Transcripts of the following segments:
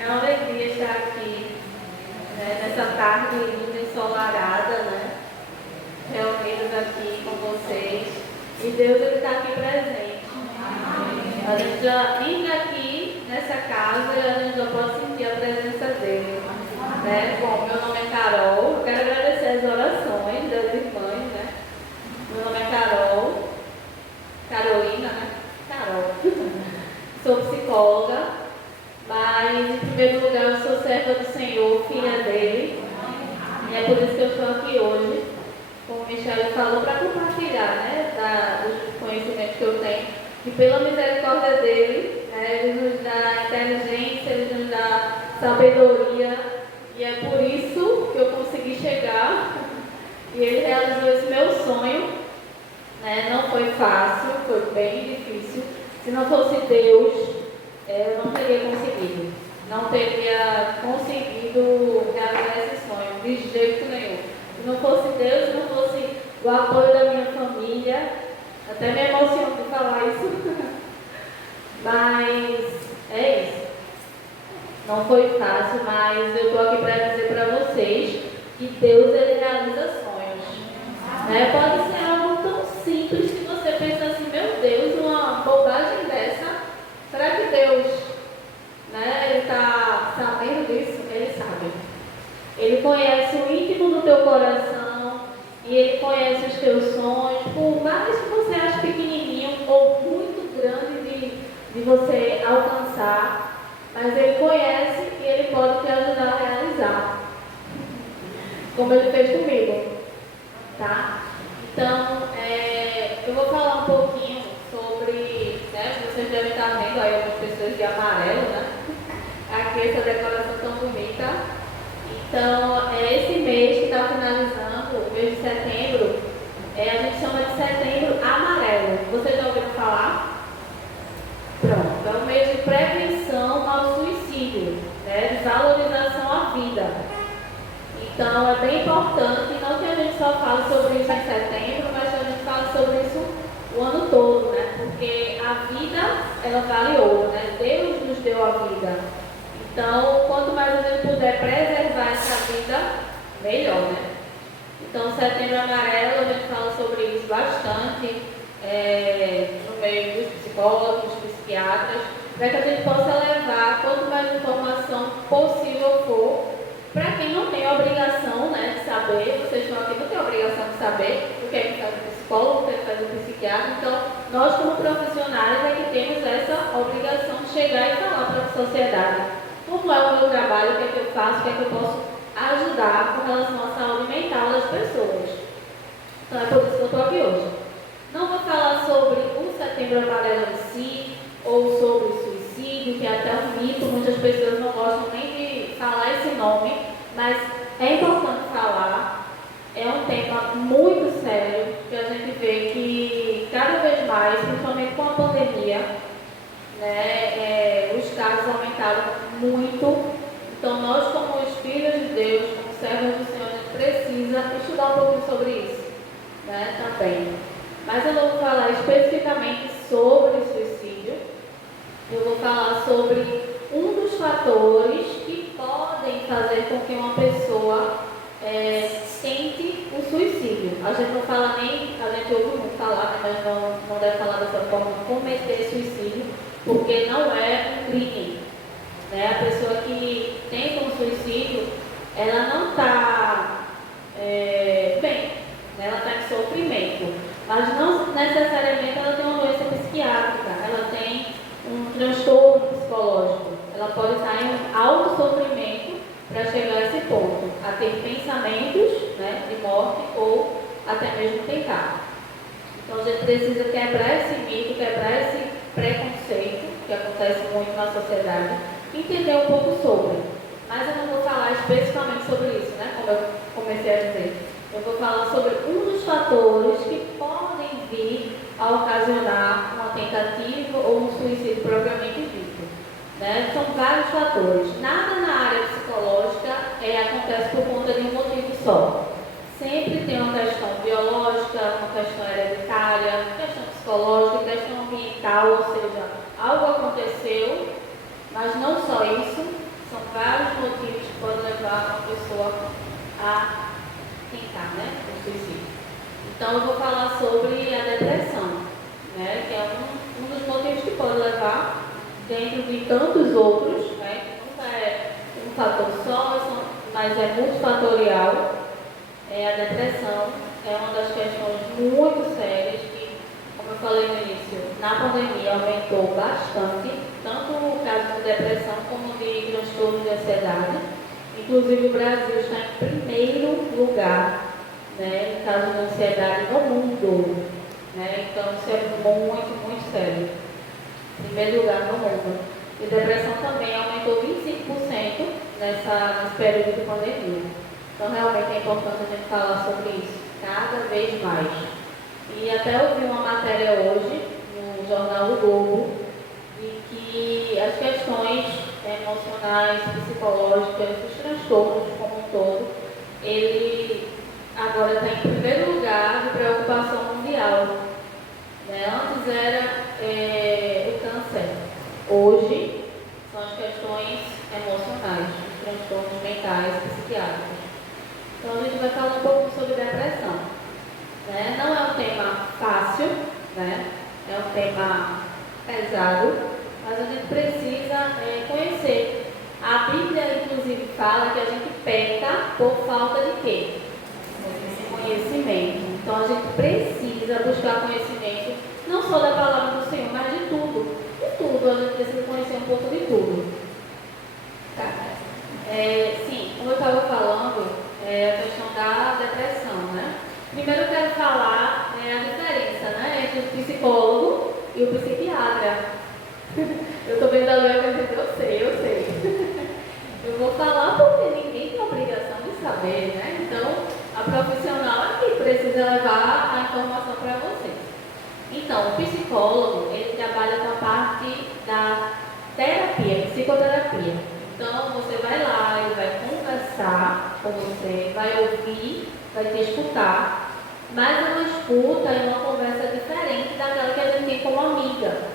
É uma alegria estar aqui, né, nessa tarde linda, ensolarada, né, reunidos aqui com vocês. E Deus está aqui presente. A gente já entra aqui nessa casa e a gente já pode sentir a presença dele. Né? Bom, meu nome é Carol. Eu quero agradecer as orações das irmãs. Né? Meu nome é Carol. Carolina, né? Carol. Sou psicóloga. Mas, em primeiro lugar, eu sou serva do Senhor, filha dele. E é por isso que eu estou aqui hoje, como o Michel falou, para compartilhar, né, dos conhecimentos que eu tenho. E pela misericórdia dele, né, ele nos dá inteligência, ele nos dá sabedoria. E é por isso que eu consegui chegar. E ele realizou esse meu sonho. Né? Não foi fácil, foi bem difícil. Se não fosse Deus, eu não teria conseguido. Não teria conseguido realizar esse sonho, de jeito nenhum. Se não fosse Deus, se não fosse o apoio da minha família, até me emociono de falar isso. Mas é isso. Não foi fácil, mas eu estou aqui para dizer para vocês que Deus, ele realiza sonhos. Né? Pode ser algo tão simples que você pensa assim, meu Deus, uma bobagem dessa. Será que Deus, né, ele está sabendo disso? Ele sabe. Ele conhece o íntimo do teu coração e ele conhece os teus sonhos, por mais que você ache pequenininho ou muito grande de você alcançar, mas ele conhece e ele pode te ajudar a realizar, como ele fez comigo, tá? Então, eu vou falar um pouquinho sobre, né, vocês devem estar vendo aí algumas pessoas de amarelo, né? Aqui essa decoração tão bonita. Então, esse mês que está finalizando, o mês de setembro, a gente chama de setembro amarelo. Vocês já ouviram falar? Pronto, é o mês de prevenção ao suicídio, né, de valorização à vida. Então, é bem importante, não que a gente só fale sobre isso em setembro, mas que a gente fale sobre isso o ano todo, né? Porque a vida, ela vale ouro, né? Deus nos deu a vida. Então, quanto mais a gente puder preservar essa vida, melhor, né? Então, setembro amarelo, a gente fala sobre isso bastante no meio dos psicólogos, dos psiquiatras, para que a gente possa levar quanto mais informação possível for. Para quem não tem a obrigação, né, de saber, vocês estão aqui, não tem a obrigação de saber o que é que faz o psicólogo, o que é que faz o psiquiatra. Então, nós como profissionais é que temos essa obrigação de chegar e falar para a sociedade como é o meu trabalho, o que é que eu faço, o que é que eu posso ajudar com relação à saúde mental das pessoas. Então, é por isso que eu estou aqui hoje. Não vou falar sobre o setembro amarelo em si, ou sobre suicídio, que é até um mito, muitas pessoas não gostam nem de falar esse nome, mas é importante falar. É um tema muito sério, que a gente vê que cada vez mais, principalmente com a pandemia, né, os casos aumentaram muito. Então nós, como os filhos de Deus, como servos do Senhor, a gente precisa estudar um pouquinho sobre isso, né, também. Mas eu não vou falar especificamente sobre suicídio. Eu vou falar sobre um dos fatores que podem fazer com que uma pessoa tente o suicídio. A gente não fala nem, a gente ouve muito falar, né, mas não deve falar dessa forma, cometer suicídio, porque não é um crime. Né? A pessoa que tenta um suicídio, ela não está bem, né? Ela está em sofrimento, mas não necessariamente ela tem uma doença psiquiátrica, ela tem um transtorno psicológico, ela pode estar em alto sofrimento para chegar a esse ponto, a ter pensamentos, né, de morte ou até mesmo tentar. Então a gente precisa quebrar esse mito, quebrar esse preconceito que acontece muito na sociedade, entender um pouco sobre. Mas eu não vou falar especificamente sobre isso, né, como eu comecei a dizer. Eu vou falar sobre um dos fatores que podem vir a ocasionar uma tentativa ou um suicídio propriamente dito. Né? São vários fatores. Nada na área psicológica acontece por conta de um motivo só. Sempre tem uma questão biológica, uma questão hereditária, questão psicológica, questão ambiental, ou seja, algo aconteceu, mas não só isso, São vários motivos que podem levar uma pessoa a tentar, né, o suicídio. Então, eu vou falar sobre a depressão, né, que é um dos motivos que pode levar, dentro de tantos outros, né, que nunca é um fator só, mas é multifatorial. A depressão é uma das questões muito sérias que, como eu falei no início, na pandemia aumentou bastante, tanto o caso de depressão como de transtorno de ansiedade. Inclusive, o Brasil está em primeiro lugar, né, em caso de ansiedade no mundo. Né? Então, isso é muito, muito sério. Primeiro lugar no mundo. E depressão também aumentou 25% nesse período de pandemia. Então, realmente é importante a gente falar sobre isso cada vez mais. E até eu vi uma matéria hoje no jornal O Globo de que as questões emocionais, psicológicas, os transtornos como um todo, ele agora está em primeiro lugar de preocupação mundial. Né? Antes era o câncer. Hoje são as questões emocionais, os transtornos mentais e psiquiátricos. Então a gente vai falar um pouco sobre depressão. Né? Não é um tema fácil, né? É um tema pesado, mas a gente precisa conhecer. A Bíblia, inclusive, fala que a gente peca por falta de quê? Conhecimento. Então a gente precisa buscar conhecimento, não só da palavra do Senhor, mas de tudo. De tudo, a gente precisa conhecer um pouco de tudo. Tá? Sim, como eu estava falando, a questão da depressão, né? Primeiro eu quero falar a diferença, né, entre o psicólogo e o psiquiatra. Eu estou vendo ali, eu sei. Eu vou falar porque ninguém tem obrigação de saber, né? Então, a profissional aqui precisa levar a informação para vocês. Então, o psicólogo, ele trabalha com a parte da terapia, psicoterapia. Então, você vai lá, ele vai conversar com você, vai ouvir, vai te escutar, mas uma escuta e uma conversa diferente daquela que a gente tem como amiga.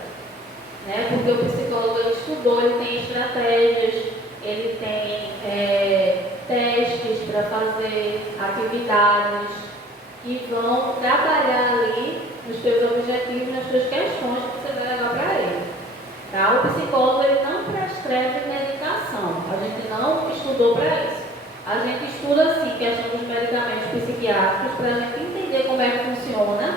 Né? Porque o psicólogo ele estudou, ele tem estratégias, ele tem testes para fazer, atividades que vão trabalhar ali nos teus objetivos, nas tuas questões que você vai levar para ele. Tá? O psicólogo ele não prescreve medicação, a gente não estudou para isso. A gente estuda sim questão dos medicamentos psiquiátricos para a gente entender como é que funciona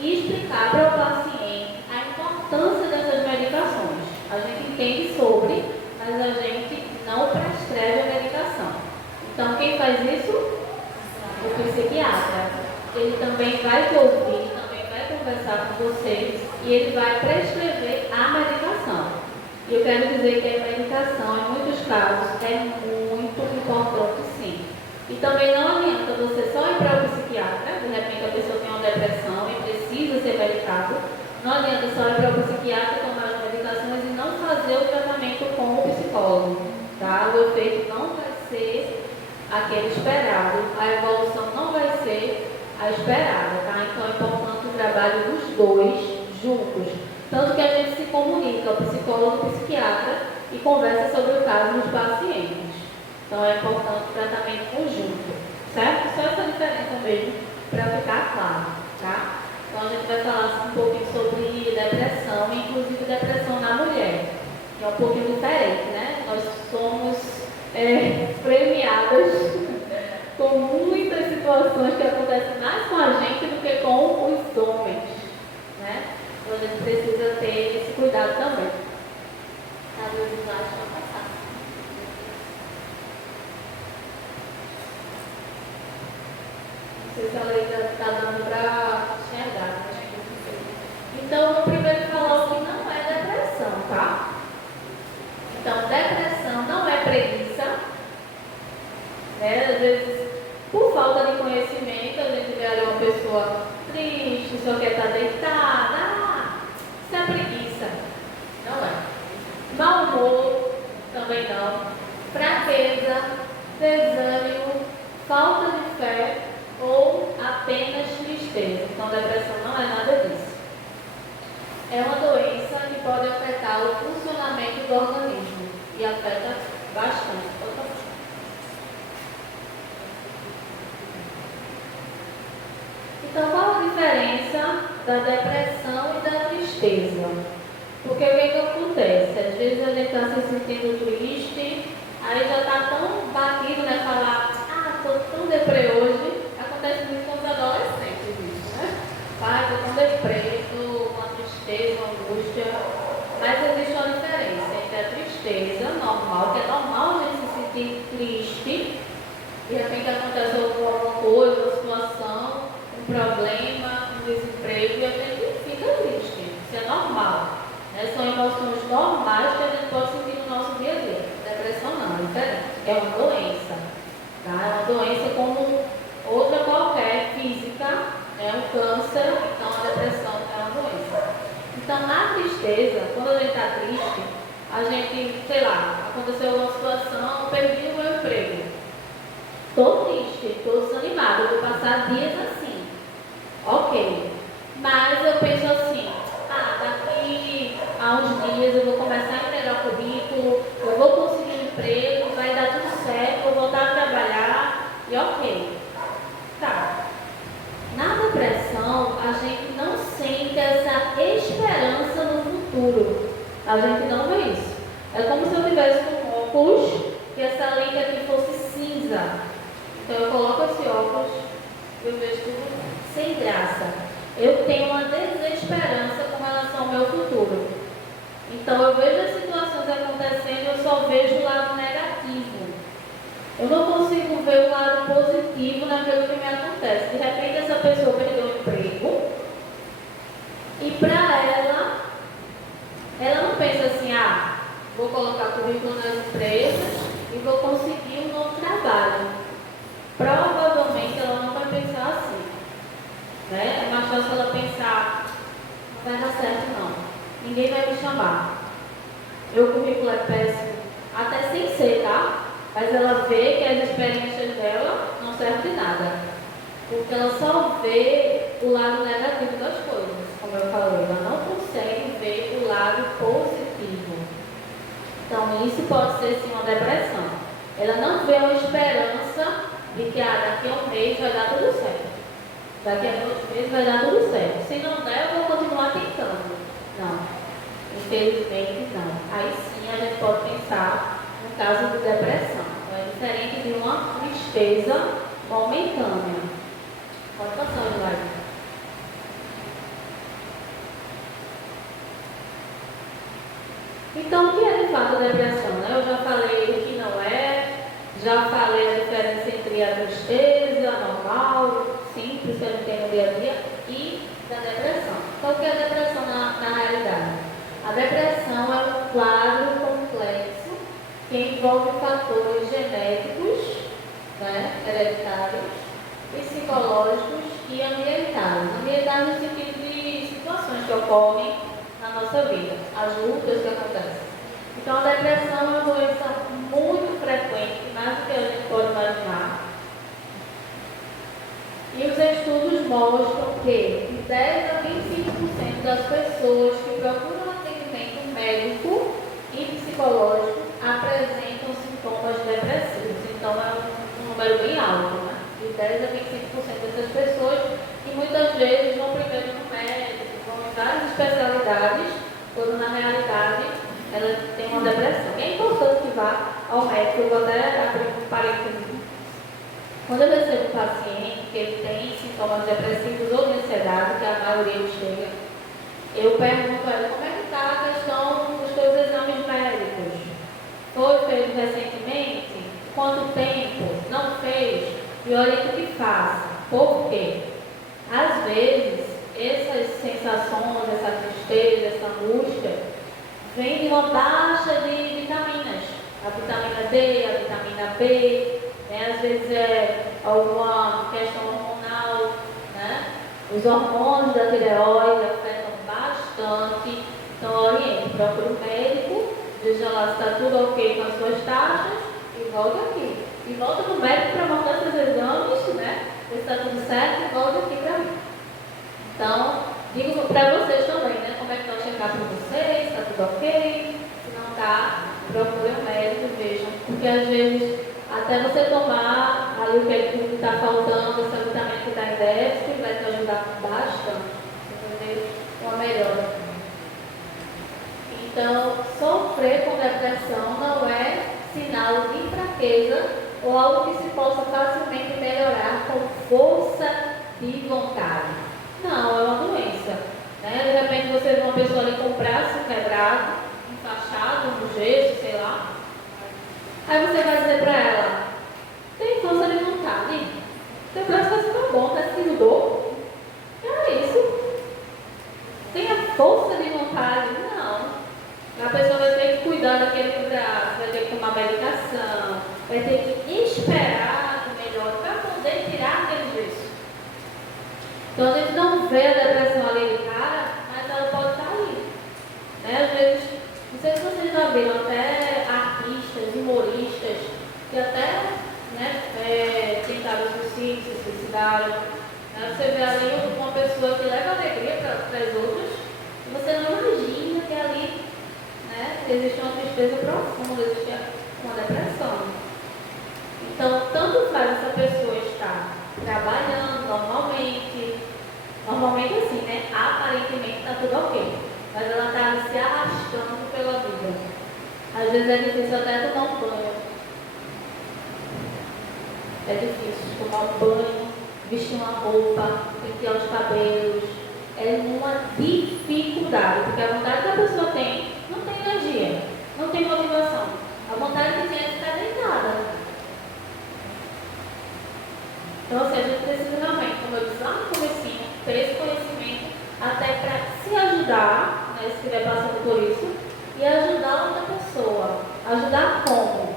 e explicar para o paciente a importância dessas medicações. A gente entende sobre, mas a gente não prescreve a medicação. Então, quem faz isso? O psiquiatra. Ele também vai te ouvir, também vai conversar com você e ele vai prescrever a medicação. E eu quero dizer que a medicação, em muitos casos, é muito importante, sim. E também não adianta você só ir para o psiquiatra, de repente a pessoa tem uma depressão e precisa ser medicado. Não adianta só ir para o psiquiatra, tomar as medicações e não fazer o tratamento com o psicólogo. Tá? O efeito não vai ser aquele esperado, a evolução não vai ser a esperada. Tá? Então é importante o trabalho dos dois juntos. Tanto que a gente se comunica, o psicólogo e o psiquiatra, e conversa sobre o caso dos pacientes. Então é importante o tratamento conjunto, certo? Só essa diferença mesmo, para ficar claro, tá? Então a gente vai falar um pouquinho sobre depressão, inclusive depressão na mulher, que é um pouquinho diferente, né? Nós somos premiadas com muitas situações que acontecem mais com a gente do que com os homens, né? Então a gente precisa ter esse cuidado também. Às vezes acho que vai passar. Não sei se a lei está dando para enxergar. Então, vou primeiro falar o que não é depressão, tá? Então, depressão não é preguiça. Né? Às vezes, por falta de conhecimento, a gente vê ali uma pessoa triste, só quer estar deitada. Isso é preguiça. Não é. Mau humor, também não. Fraqueza, desânimo, falta de fé ou apenas tristeza. Então, depressão não é nada disso. É uma doença que pode afetar o funcionamento do organismo e afeta bastante da depressão e da tristeza. Porque o que acontece? Às vezes a gente está se sentindo triste, aí já está tão batido, né? Falar, estou tão deprê hoje. Acontece muito com os adolescentes isso, né? Pai, estou tão deprê, estou com uma tristeza, uma angústia. Mas existe uma diferença entre a tristeza normal, que é normal a gente se sentir triste, de repente acontece alguma coisa, uma situação, um problema, um desemprego, e a gente fica triste. Isso é normal. Né? São emoções normais que a gente pode sentir no nosso dia a dia. Depressão não, é diferente. É uma doença. Tá? É uma doença como outra qualquer, física, é um câncer, então a depressão é uma doença. Então, na tristeza, quando a gente está triste, a gente, sei lá, aconteceu alguma situação, perdi o meu emprego. Estou triste, estou desanimada, vou passar dias assim. Ok. Mas eu penso assim, daqui a uns dias eu vou começar a entregar o currículo, eu vou conseguir um emprego, vai dar tudo certo, vou voltar a trabalhar e ok. Tá. Na depressão, a gente não sente essa esperança no futuro. A gente não vê isso. É como se eu tivesse com óculos e essa lente aqui fosse cinza. Então eu coloco esse óculos e eu vejo tudo sem graça. Eu tenho uma desesperança com relação ao meu futuro. Então eu vejo as situações acontecendo e eu só vejo o lado negativo. Eu não consigo ver o lado positivo naquilo que me acontece. De repente essa pessoa perdeu o emprego e para ela não pensa assim, vou colocar currículo nas empresas e vou conseguir um novo trabalho. Provavelmente ela não vai pensar assim. Né? É mais fácil ela pensar, não vai dar certo não. Ninguém vai me chamar. Meu currículo é péssimo, até sem ser, tá? Mas ela vê que as experiências dela não servem de nada. Porque ela só vê o lado negativo das coisas, como eu falei. Ela não consegue ver o lado positivo. Então, isso pode ser sim uma depressão. Ela não vê uma esperança de que daqui a um mês vai dar tudo certo. Daqui a 2 meses vai dar tudo certo. Se não der, eu vou continuar tentando. Não. Infelizmente, não. Aí sim a gente pode pensar no caso de depressão. Então, é diferente de uma tristeza momentânea. Pode passar, Eduardo. Então, o que é de fato a depressão? Né? Eu já falei o que não é, já falei a diferença entre a tristeza normal, simples, que a gente tem no dia a dia, e da depressão. Então, o que é a depressão na realidade? A depressão é um quadro complexo que envolve fatores genéticos, né, hereditários, psicológicos e ambientais. Ambientais no sentido de situações que ocorrem na nossa vida, as lutas que acontecem. Então, a depressão é uma doença muito frequente, mais do que a gente pode imaginar. E os estudos mostram que 10 a 25% das pessoas que procuram atendimento médico e psicológico apresentam sintomas depressivos. Então, é um número bem alto, né? De 10 a 25% dessas pessoas que muitas vezes vão primeiro no médico, vão em várias especialidades, quando na realidade ela tem uma depressão. É importante que vá ao médico. Eu vou até abrir um parênteses. Quando eu recebo um paciente que ele tem sintomas depressivos ou de ansiedade, que a maioria chega, eu pergunto a ela como é que está a questão dos seus exames médicos. Foi feito recentemente? Quanto tempo? Não fez? E oriento que faça. Por quê? Às vezes, essas sensações, essa tristeza, essa angústia, vem de uma baixa de vitaminas. A vitamina D, a vitamina B, né? Às vezes é alguma questão hormonal, né? Os hormônios da tireoide afetam bastante. Então, oriente, procura o médico, veja lá se está tudo ok com as suas taxas e volta aqui. E volta no médico para mostrar seus exames, né? Ver se está tudo certo e volta aqui para mim. Então, digo para vocês também, né? Como é que está o check-up para vocês, está tudo ok? Se não está, procure o médico e vejam. Porque às vezes, até você tomar ali o que está faltando, essa vitamina que está em déficit, vai te ajudar bastante. Você ter uma melhora. Então, sofrer com depressão não é sinal de fraqueza ou algo que se possa facilmente melhorar com força de vontade. Não, é uma doença. Né? De repente você vê uma pessoa ali com o braço quebrado, enfaixado no gesso, sei lá. Aí você vai dizer para ela, tem força de vontade? Seu braço está sendo bom, está sentindo dor? É isso. Tem a força de vontade? Não. A pessoa vai ter que cuidar daquele braço, vai ter que tomar medicação, vai ter que esperar o melhor para poder tirar aquele gesso. Então a gente não vê a depressão ali de cara, mas ela pode estar ali. Né? Às vezes, não sei se vocês já viram, até artistas, humoristas, que até tentaram suicídio, se suicidaram. Né? Você vê ali uma pessoa que leva alegria para as outras, e você não imagina que ali, né, existe uma tristeza profunda, existe uma depressão. Então, tanto faz essa pessoa estar trabalhando normalmente assim, né? Aparentemente está tudo ok, mas ela está se arrastando pela vida. Às vezes é difícil até tomar um banho. É difícil tomar um banho, vestir uma roupa, pentear os cabelos. É uma dificuldade, porque a vontade que a pessoa tem, não tem energia, não tem motivação. A vontade que tem é ficar deitada. Então, assim, a gente precisa realmente, como eu disse lá no comecinho, ter esse conhecimento até para se ajudar, né, se estiver passando por isso, e ajudar outra pessoa. Ajudar como?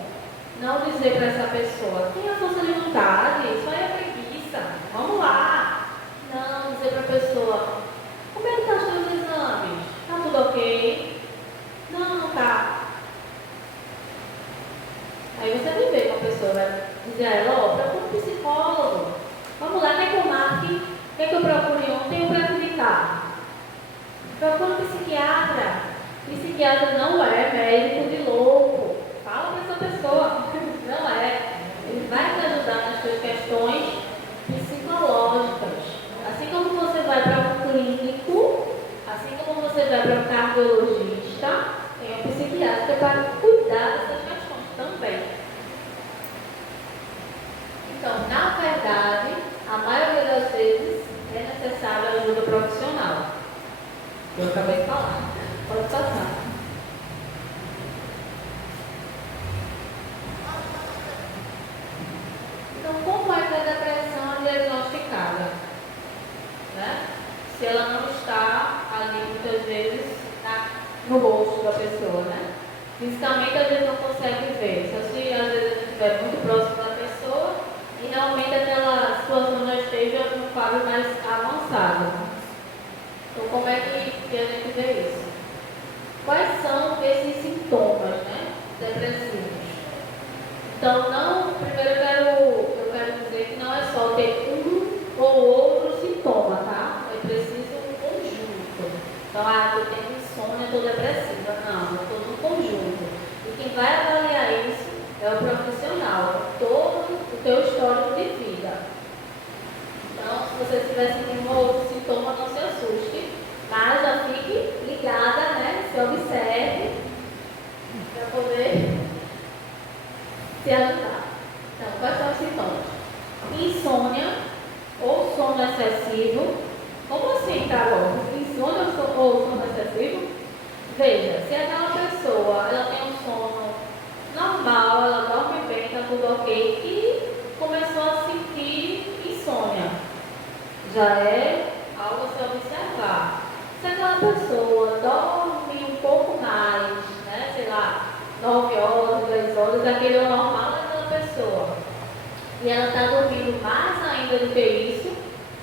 Não dizer para essa pessoa, tem a força de vontade, isso aí é preguiça, vamos lá. Não, dizer para a pessoa, como é que estão os teus exames? Está tudo ok? Não está. Aí você vai ver uma pessoa, vai dizer a ela, ó, procura um psicólogo. Vamos lá, quer que eu marque? Quer que eu procure um? Tenho para te indicar. Procura um psiquiatra. Psiquiatra não é médico de louco. Fala para essa pessoa. Não é. Ele vai te ajudar nas suas questões psicológicas. Assim como você vai para um clínico, assim como você vai para um cardiologista, tem um psiquiatra para cuidar dessas questões também. Então, na verdade, a maioria das vezes é necessária ajuda profissional. Eu acabei de falar. Pode passar. Então, como é que a depressão é diagnosticada? Né? Se ela não está ali, muitas vezes, no rosto da pessoa, né? Fisicamente, a gente não consegue ver. Só se, às vezes, a gente estiver muito próximo da pessoa e realmente aquela situação já esteja num quadro mais avançado. Então, como é que a gente vê isso? Quais são esses sintomas, né, depressivos? Então, primeiro eu quero dizer que não é só ter um ou outro sintoma, tá? É preciso um conjunto. Então, eu tenho insônia, estou depressiva. Não, eu estou no conjunto. E quem vai avaliar isso é o profissional, todo o teu histórico de vida. Então, se você estiver sentindo um ou outro sintoma, não se assuste, mas já fique ligada, né? Se observe para poder se ajudar. Então, quais são os sintomas? Insônia ou sono excessivo. Como assim, Carol? Insônia ou sono excessivo? Veja, se aquela pessoa ela tem um sono normal, ela dorme bem, está tudo ok, e começou a sentir insônia, já é algo a se observar. Se aquela pessoa dorme um pouco mais, né, sei lá, 9 horas, 10 horas, aquele é o normal daquela pessoa, e ela está dormindo mais ainda do que isso,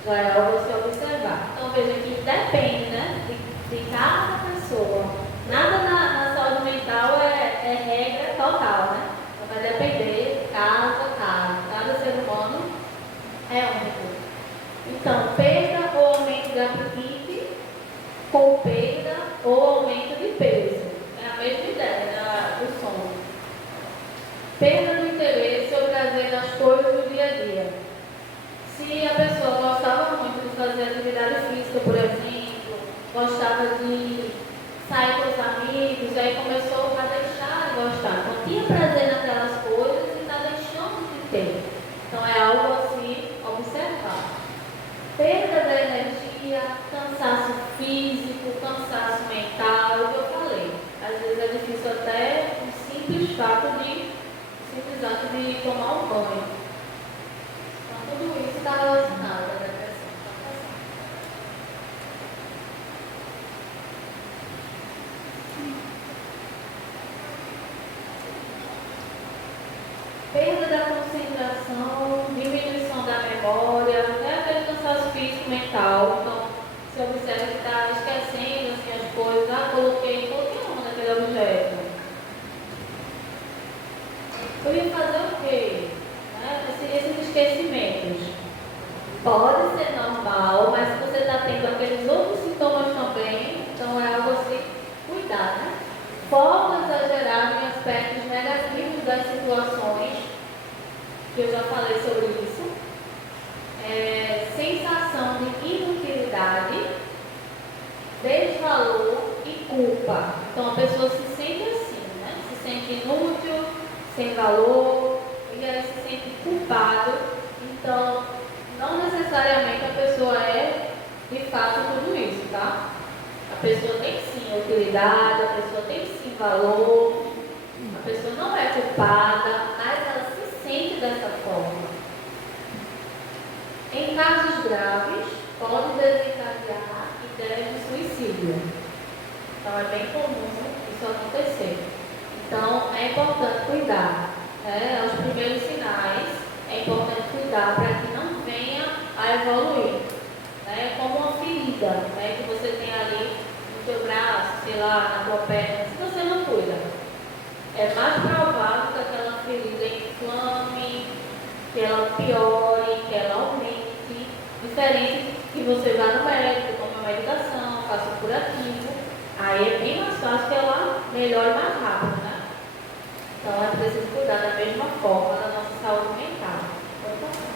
já é algo a se observar. Então veja que depende, né, de cada pessoa. Nada na saúde mental é regra total, né? Então vai depender de cada ser humano é único. Então, perda ou aumento de apetite com perda ou aumento de peso. É a mesma ideia, né, do sono. Perda do interesse ou prazer nas coisas do dia a dia. Se a pessoa gostava muito de fazer atividade física, por exemplo, gostava de sair com os amigos, aí começou a deixar de gostar. Então tinha prazer naquelas coisas e está deixando de ter. Então é algo a se observar. Perda da energia, cansaço físico, cansaço mental, é o que eu falei. Às vezes é difícil até o simples ato de tomar um banho. Então tudo isso está relacionado à depressão. Perda da concentração, diminuição da memória, aquele cansaço físico mental. Então, você observa que está esquecendo assim, as coisas. Coloquei onde naquele objeto. Eu ia fazer o quê? Esses esquecimentos. Pode ser normal, mas se você está tendo aqueles outros sintomas também, então é algo a se cuidar, né? Foco exagerado em aspectos negativos das situações, que eu já falei sobre isso. Sensação de inutilidade, desvalor e culpa. Então a pessoa se sente assim, né? Se sente inútil, sem valor, e aí se sente culpado. Então, não necessariamente a pessoa é de fato tudo isso, tá? A pessoa tem sim utilidade, a pessoa tem sim valor, a pessoa não é culpada, mas ela se sente dessa forma. Em casos graves, pode desencadear ideias de suicídio. Então é bem comum isso acontecer. Então é importante cuidar. Aos primeiros sinais, é importante cuidar para que não venha a evoluir. Como uma ferida que você tem ali no teu braço, sei lá, na tua perna, se você não cuida. É mais provável que aquela ferida inflame, que ela piore, que ela aumente. Diferente que você vá no médico, tome uma medicação, faça um curativo. Aí é bem mais fácil que ela melhore mais rápido, né? Então é preciso cuidar da mesma forma da nossa saúde mental. Pode passar.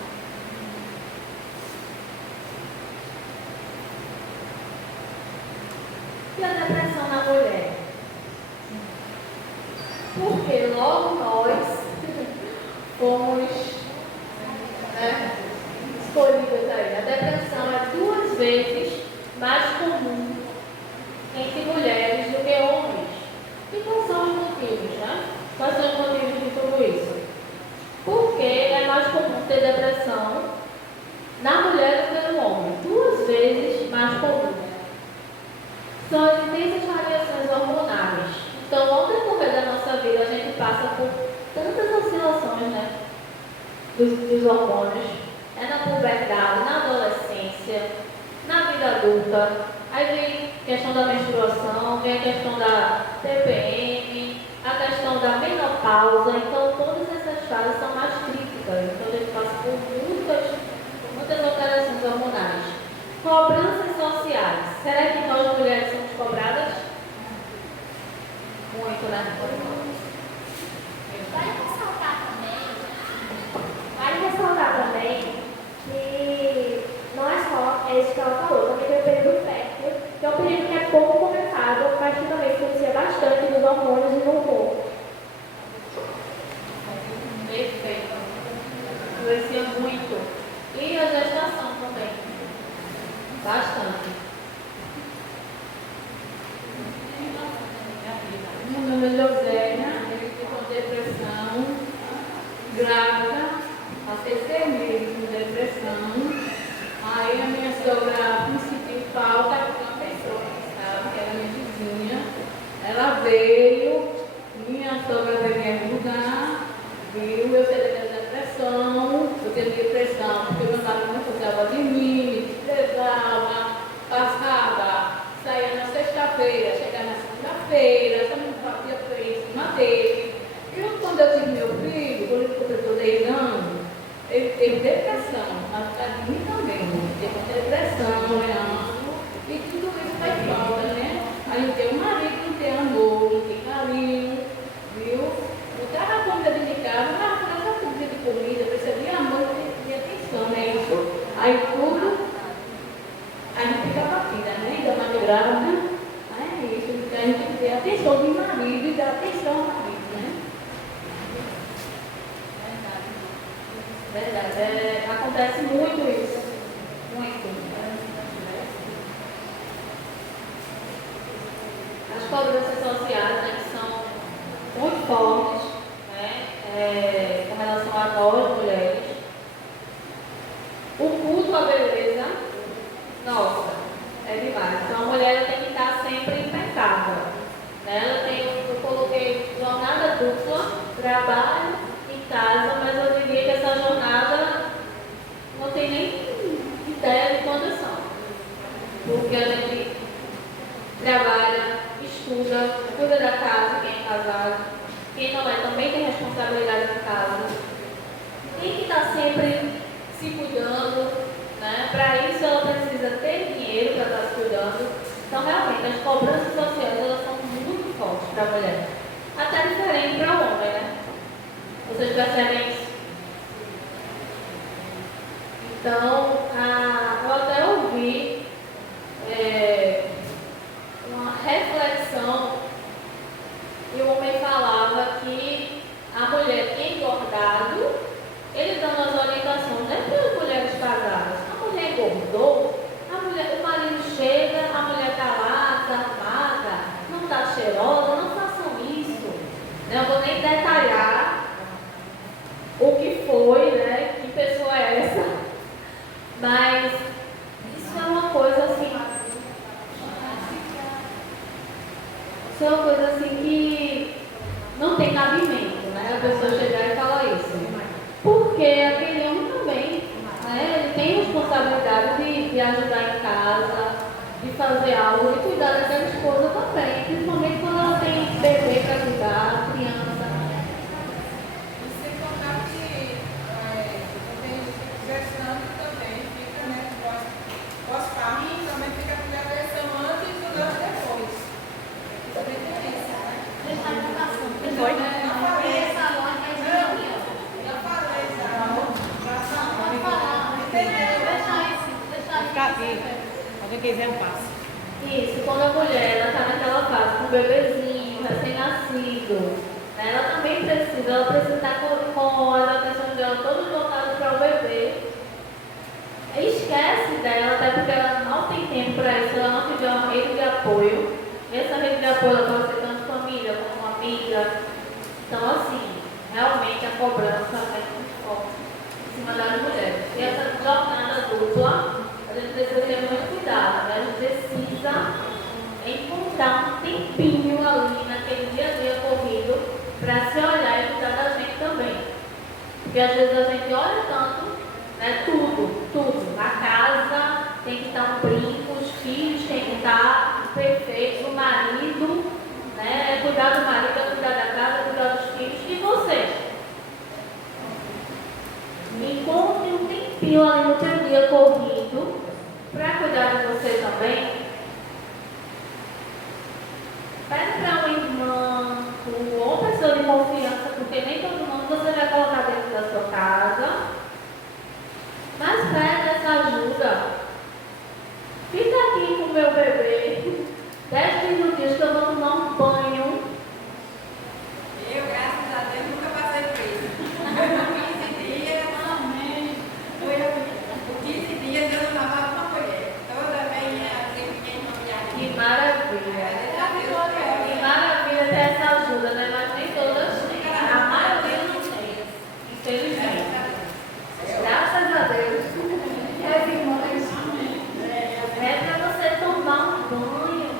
E a depressão na mulher? Porque logo nós fomos escolhidas aí. A depressão é 2 vezes mais comum entre mulheres do que homens. E quais são os motivos, né? Quais são os motivos de tudo isso? Porque é mais comum ter depressão na mulher do que no homem. 2 vezes mais comum. São as intensas variações hormonais. Então, ao decorrer da nossa vida, a gente passa por tantas oscilações, né? Dos hormônios. É na puberdade, na adolescência, na vida adulta. Aí vem a questão da menstruação, vem a questão da TPM, a questão da menopausa. Então, todas essas fases são mais críticas. Então, a gente passa por muitas alterações hormonais. Cobranças sociais. Será que nós mulheres somos cobradas? Muito, né? Vale ressaltar também que não é só isso que ela falou, também tem o período fértil, que é um período que é pouco comentado, mas que também influencia bastante nos hormônios e no humor. Perfeito. Influencia muito. E a gestação também. Bastante. Meu nome é Josélia, eu estou com depressão, grávida, passei 6 meses com depressão. Aí a minha sogra sentiu falta de uma pessoa que estava, que era minha vizinha. Ela veio, minha sogra veio me ajudar, viu, eu saí da depressão, eu tinha depressão, porque meu marido não gostava de mim, me desprezava, passava, saía na sexta-feira, chegava na segunda-feira, só me fazia feio em cima dele. E quando eu tive meu filho, quando ele completou 10 anos, ele teve depressão, mas por causa de mim também, teve depressão, e tudo isso faz falta, né? A gente tem um marido que não tem amor, não tem carinho, viu? Eu estava com comida de casa, mas essa comida de comida, precisa de amor e atenção, né? Isso. Aí tudo, a gente fica batida, né? Ainda mais grave, Verdade. Acontece muito isso. Muito. As cobranças sociais, né, que são muito fortes, né, com relação a nós, mulheres. O culto à beleza, nossa, é demais. Então a mulher ela tem que estar sempre impecável. Né? Eu coloquei jornada dupla, trabalho e casa, mas eu diria que essa jornada não tem nem ideia de condição. Porque a gente trabalha, estuda, cuida da casa, quem é casado, quem não é também tem responsabilidade na casa. Tem que estar sempre se cuidando, né? Para isso ela precisa ter dinheiro para estar se cuidando. Então realmente as cobranças sociais elas são muito fortes para a mulher. Até diferente para o homem, né? Vocês percebem isso? Então, eu até ouvi uma reflexão e o homem falava que a mulher tinha engordado, ele dando as orientações, não é para as mulheres casadas. A mulher engordou, o marido chega, a mulher está lá, desarmada, não está cheirosa, não façam isso. Não vou nem detalhar o que foi, né? Que pessoa é essa? Mas isso é uma coisa assim. Isso é uma coisa assim que não tem cabimento, né? A pessoa chegar e falar isso. Porque aquele homem também, né? Ele tem responsabilidade de ajudar em casa, de fazer algo, de cuidar daquela esposa também, principalmente quando ela tem bebê para cuidar, criança. Sem contar que tem gestante também, fica, né? Pós-parto também fica com a pressão antes e durante depois. Também tem isso, né? Deixar a educação. Foi? Não falei. Essa loja é de reunião. Já falei, já. Pode falar. Entendeu? Deixar isso. Alguém quiser um passo. Isso, quando a mulher está naquela fase com o bebezinho, recém-nascido, né, ela também precisa, estar com as atenções dela todas voltadas para o bebê. Esquece dela, até porque ela não tem tempo para isso, ela não tiver uma rede de apoio. E essa rede de apoio ela pode ser tanto família como amiga. Então, assim, realmente a cobrança é muito forte em cima das mulheres. E essa jornada dupla, a gente precisa ter muito cuidado, né? A gente precisa encontrar um tempinho ali naquele dia a dia corrido para se olhar e cuidar da gente também. Porque às vezes a gente olha tanto, né? Tudo. A casa tem que estar um brinco, os filhos têm que estar perfeitos, o marido, né? Cuidar do marido, cuidar da casa, cuidar dos filhos. E você? Encontre um tempinho ali no teu dia corrido para cuidar de você também. Pede para uma irmã ou uma pessoa de confiança, porque nem todo mundo você vai colocar dentro da sua casa. Mas pede essa ajuda. Fica aqui com o meu bebê 10 minutinhos que eu vou tomar um banho. Eu, graças a Deus, nunca passei por isso. 15 dias, Amém. por 15 dias eu não lavava uma mulher. Toda vez quem não me ajuda. Que maravilha. Que maravilha ter essa ajuda, né? Mas nem todas têm. A maioria não tem. Infelizmente. Graças a Deus. As irmãs. É para você tomar um banho.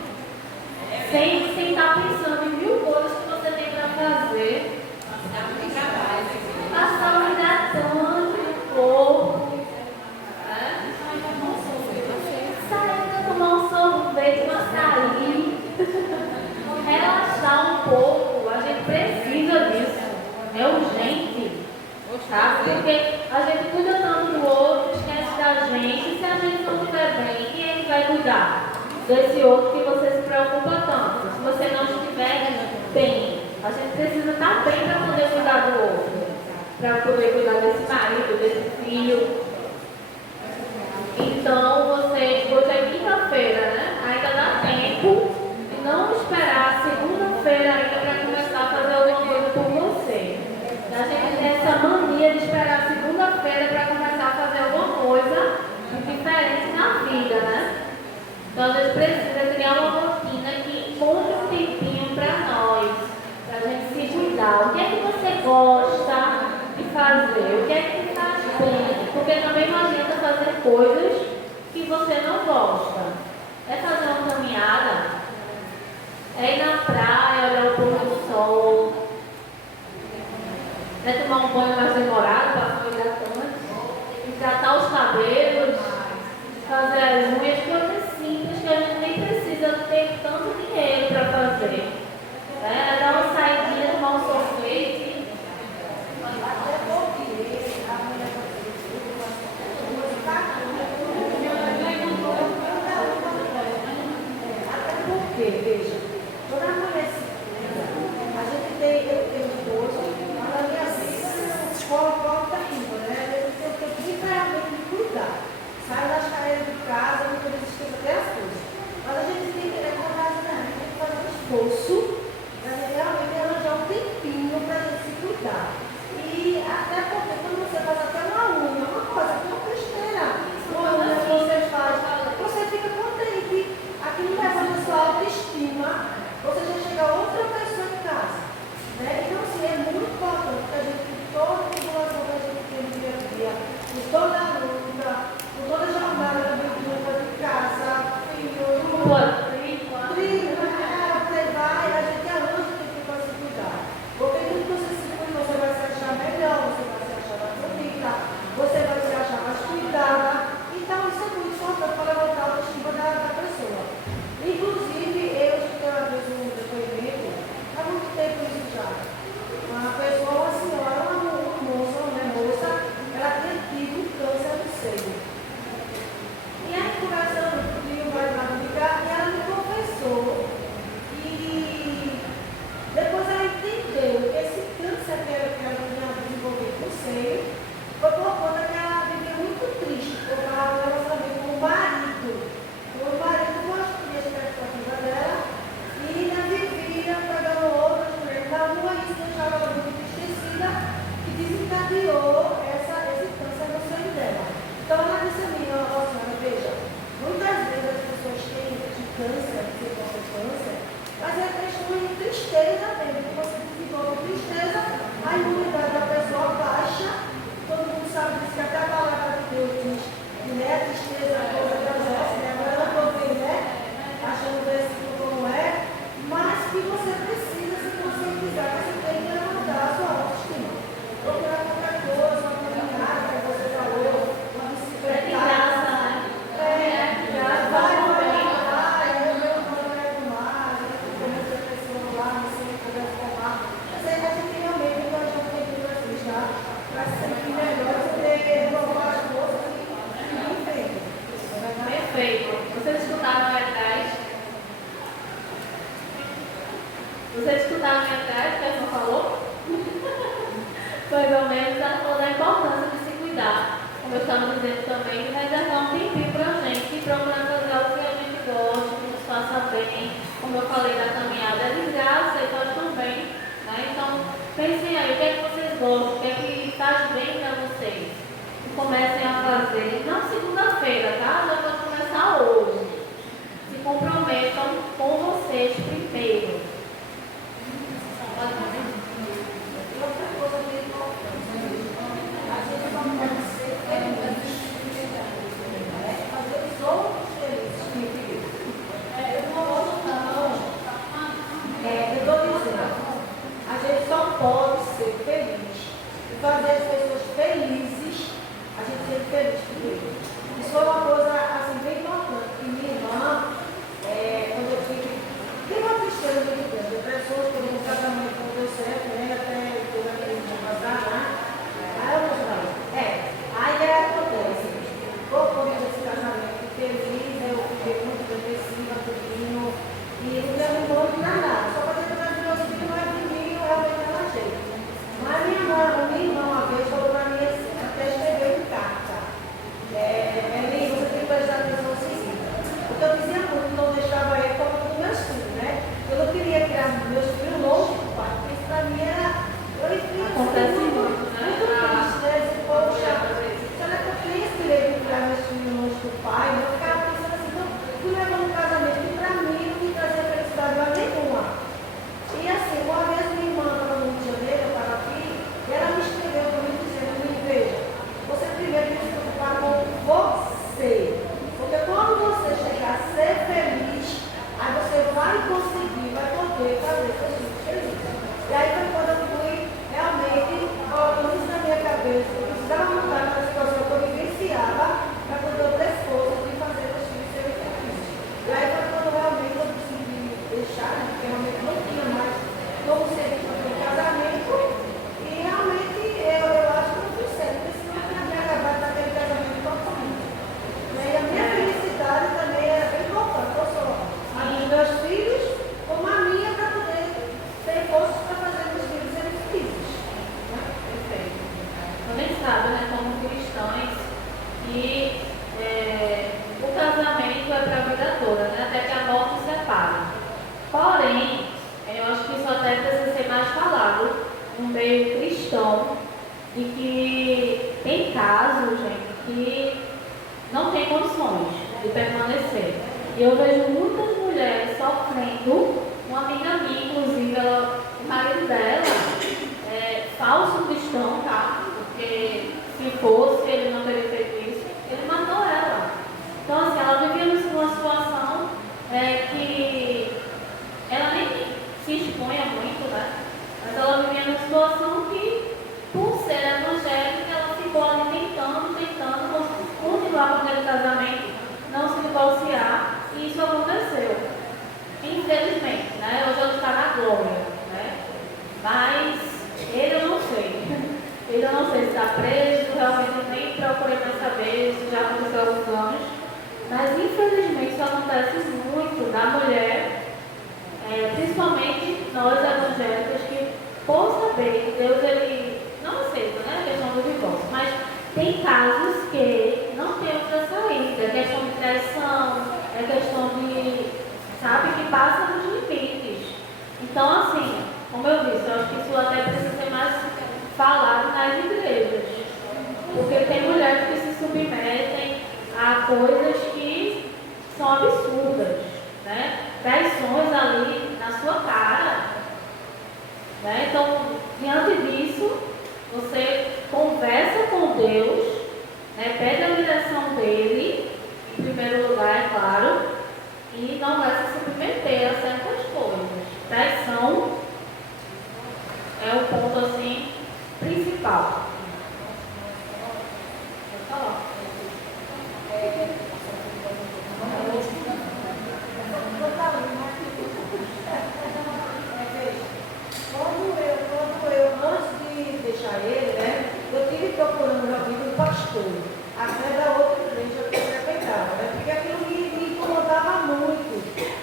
Sem estar pensando em mil coisas que você tem para fazer. Dá muito trabalho. Passar um hidratante no corpo. Né? Sair para tomar um sorvete, um açaí. Relaxar um pouco. A gente precisa disso. É urgente. Tá? Porque a gente cuida tanto do outro, esquece da gente. Se a gente não estiver bem, quem é que vai cuidar desse outro que você se preocupa tanto? Se você não estiver bem, a gente precisa estar bem para poder cuidar do outro, para poder cuidar desse marido, desse filho. Então, hoje é quinta-feira, né? Ainda dá tempo de não esperar segunda-feira ainda para começar a fazer alguma coisa por você. A gente tem essa mania de esperar segunda-feira gosta de fazer, o que é que faz bem, porque também não adianta fazer coisas que você não gosta. É fazer uma caminhada, é ir na praia, olhar o pôr do sol, é tomar um banho mais demorado para ficar hidratante, hidratar os cabelos, fazer as unhas, coisas simples que a gente nem precisa ter tanto dinheiro para fazer. Dar uma saidinha, tomar um sorvete. Até porque, veja, toda mulher a gente tem, eu tenho esposo, mas a minha vida, escola própria riba, né? Eu tenho que literalmente me cuidar. Saio das carreiras de casa, muitas vezes esqueço até as coisas. Mas a gente tem que ter a casa, né? A gente tem que fazer um esforço para realmente arranjar um tempinho para a gente se cuidar. E até porque quando você faz até uma unha, uma coisa que é uma besteira, uma unha que você faz, você fica contente. Aquilo levanta a sua autoestima, você já chega a outra pessoa em casa. Né? Então, assim, é muito importante que a gente, com toda a tribulação que a gente tem no dia a dia, com toda a luta, com toda a jornada da vida de casa, filho, trilho, você vai, a gente arranja o tempo para se cuidar. Porque tudo que você se cuida, você vai se achar melhor, você vai se achar mais bonita, você vai se achar mais cuidada. Então, isso é muito importante para levantar a autoestima da pessoa. Inclusive, eu escutei uma vez um depoimento, há muito tempo isso já. Uma pessoa, uma senhora, uma moça, ela tinha tido câncer no seio. E aí, conversando comigo, vai lá ligar, e ela me confessou. E depois ela entendeu que esse câncer que ela tinha desenvolvido no seio foi por conta que ela vivia muito triste, porque ela não sabia com o marido. O marido gostou da expectativa dela e ainda vivia pegando outras mulheres na rua e isso deixava ela muito entristecida e desencadeou esse câncer no seio dela. Então ela disse a mim, ó senhora, veja, muitas vezes as pessoas têm de câncer, que desenvolvem câncer, mas é questão de tristeza mesmo, porque você desenvolve tristeza, a imunidade da pessoa baixa, todo mundo sabe disso, que até a palavra de Deus diz, né, a tristeza é coisa da nossa, né? Agora eu estou bem, né? Achando o versículo como é, mas que você precisa se conscientizar, você tem que levantar a sua autoestima. Procurar qualquer coisa, uma caminhada, que você falou, uma bicicleta. É de graça, né? Vai, eu não pego mais, eu comecei a pessoa lá, não sei o que eu formar. Mas aí a gente realmente vai achar um tempo para se já, para se sentir melhor, você ter renovar as forças e ir em frente. Perfeito. Vocês escutaram aí atrás? Vocês escutaram aí atrás o que a irmã falou? Mais ou menos, ela falou da importância de se cuidar. Como eu estava dizendo também, de reservar um tempinho para a gente e procurar fazer algo que a gente goste, que nos faça bem. Como eu falei da caminhada, é de graça e faz tão bem. Né? Então, pensem aí, o que é que vocês gostam, o que é que faz bem para vocês. E comecem a fazer, não segunda-feira, tá? Já pode começar hoje. Se comprometam com vocês primeiro. Pode fazer? E outra coisa bem importante, a gente não pode ser feliz, fazer os outros felizes. Eu estou dizendo, a gente só pode ser feliz e fazer as pessoas felizes, a gente ser feliz primeiro. Isso foi uma coisa assim, bem importante, que minha irmã, quando eu tive uma tristeza muito grande, depressões, por um casamento não deu certo, né? Até toda a minha passar, né? Aí eu falei, aí acontece, por esse casamento feliz, eu fiquei muito depressiva, tudinho, e não deu um bom para nada, só para tentar de você que não é de mim, eu realmente não achei. Mas minha irmã uma vez falou para mim assim, até escreveu em carta, Eli, você tem que prestar atenção no seguinte, porque eu dizia muito, não deixava ele como dos meus filhos, né? Eu não queria criar meus filhos longe do pai, porque isso para mim era, eu fiquei Acontece muito muito, né? triste, né? Assim, poxa, será que eu tenho esse direito de criar meus filhos longe do pai? Eu ficava pensando assim, não, fui levando um casamento que para mim não me trazia felicidade nenhuma. E assim, uma vez minha irmã estava no Rio de Janeiro, eu estava aqui, sabem, né, como cristãos, que o casamento é para a vida toda, né, até que a morte separe. Porém, eu acho que isso até precisa ser mais falado no meio cristão, de que tem casos, gente, que não tem condições de permanecer. E eu vejo muitas mulheres sofrendo. Uma amiga minha, inclusive, o marido dela é falso cristão, tá? Porque se fosse, ele não teria feito isso, ele matou ela. Então, assim, ela vivia numa situação que ela nem se expunha muito, né? Mas ela vivia numa situação que, por ser evangélica, ela ficou ali tentando continuar com aquele casamento, não se divorciar, e isso aconteceu. Infelizmente, né? Hoje ela está na glória, né? Mas ele eu não sei. Ele eu não sei se está preso, realmente eu nem procurei mais saber, isso já aconteceu há alguns anos. Mas infelizmente isso acontece muito da mulher, principalmente nós evangélicos, que por saber que Deus ele não aceita, né? A questão do divórcio, mas tem casos que não tem outra saída, é questão de traição, é questão de, sabe, que passa dos limites. Então, assim, como eu disse, eu acho que isso até precisa ser mais falado nas igrejas. Porque tem mulheres que se submetem a coisas que são absurdas, né? Traições ali na sua cara. Né? Então, diante disso, você conversa com Deus, né? Pede a direção dele, em primeiro lugar, é claro, e não vai se submeter a certas coisas. Traição é o ponto, assim, principal. Vou falar. Quando eu, antes de deixar ele, né, eu tive procurando na vida um pastor, até da outra igreja que eu frequentava, né, porque aquilo me incomodava muito.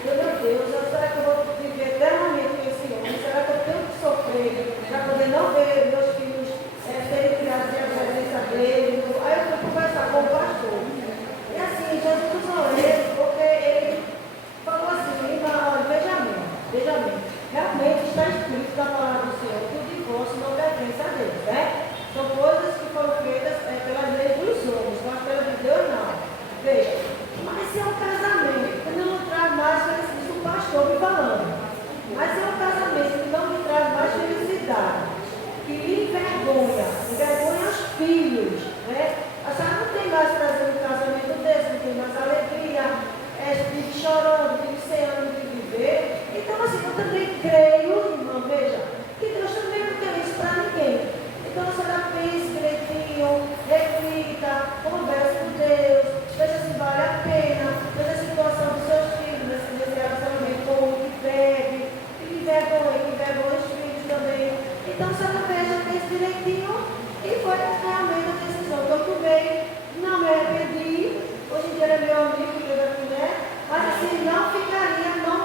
Meu Deus, será que eu vou viver eternamente com esse homem? Será que eu tenho que sofrer para poder não ver meus filhos serem criados em presença dele? Aí eu fui conversar com o pastor. E assim, Jesus usou ele, porque ele falou assim, veja bem, realmente está escrito na palavra do Senhor que o divórcio não pertence a Deus, né? São coisas que foram feitas pelas leis dos homens, mas pela de Deus não. Veja, mas se é um casamento que não traz mais felicidade, o pastor me falando, mas se é um casamento que não me traz mais felicidade, que me envergonha os filhos, né? A senhora não tem mais prazer no casamento desse, não tem mais alegria, vive chorando, vive ceando de viver. Então, assim, eu também creio, irmão, veja, que Deus também não quer isso para ninguém. Então, a senhora pense direitinho, reflita, converse com Deus, veja se vale a pena, veja a situação dos seus filhos, nesse relacionamento com o que bebe, que envergonha os filhos também. Então, a senhora veja, pense direitinho, e foi realmente a decisão que eu tomei, não me arrependi. Hoje em dia ele é meu amigo, mas assim, não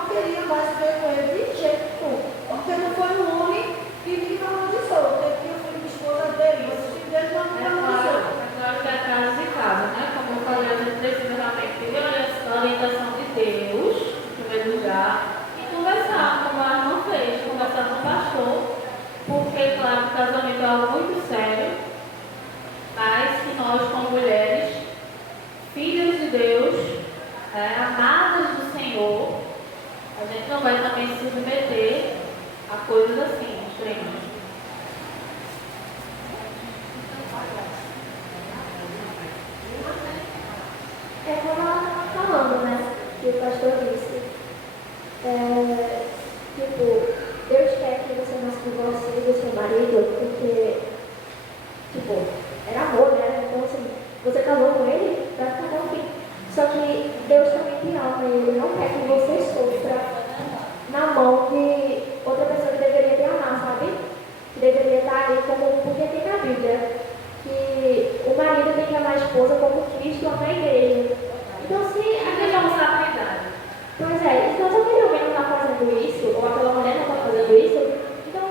queria mais ver com ele de jeito nenhum, porque não foi um homem que me valorizou. Eu fui minha esposa dele, mas os filhos dele não me valorizou. Claro que é caso de casa, né? Como eu falei, a gente precisa realmente ter a orientação de Deus, em primeiro lugar, e conversar, como a irmã fez, conversar com o pastor, porque, claro, o casamento é algo muito sério, mas que nós, como mulheres, filhas de Deus, amadas do Senhor, a gente não vai também se submeter a coisas assim, extremas. É como ela estava falando, né? Que o pastor disse. Tipo, Deus quer que você não se divorcie do seu marido, porque, tipo, era amor, né? Então, assim, você casou com ele, vai ficar até o fim. Só que Deus também te ama e Ele não quer que você sofra na mão de outra pessoa que deveria te amar, sabe? Que deveria estar ali como, porque tem na Bíblia que o marido tem que amar a esposa como Cristo ama a igreja. Então, se A responsabilidade. pois é, então se aquele homem não está fazendo isso, ou aquela mulher não está fazendo isso, então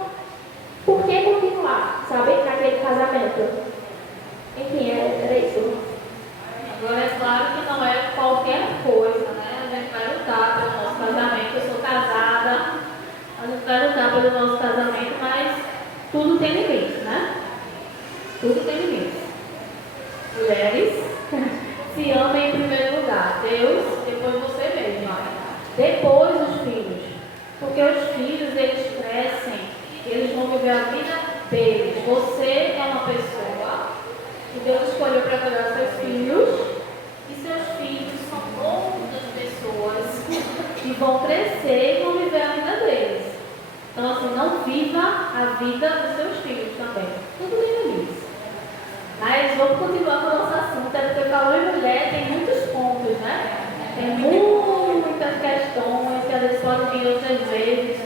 por que continuar, sabe, naquele casamento? Enfim, era isso. Agora é claro que não é qualquer coisa, né? A gente vai lutar pelo nosso casamento. Eu sou casada, a gente vai lutar pelo nosso casamento, mas tudo tem limite, né? Tudo tem limite. Mulheres, se amem em primeiro lugar. Deus, depois você mesmo. Depois os filhos. Porque os filhos, eles crescem, eles vão viver a vida deles. Você é uma pessoa que Deus escolheu para cuidar dos seus filhos, e seus filhos são outras pessoas que vão crescer e vão viver a vida deles. Então, assim, não viva a vida dos seus filhos também. Tudo tem limites. Mas vamos continuar com o nosso assunto, é porque falou em mulher tem muitos pontos, né? Tem muitas questões que às vezes podem vir outras vezes,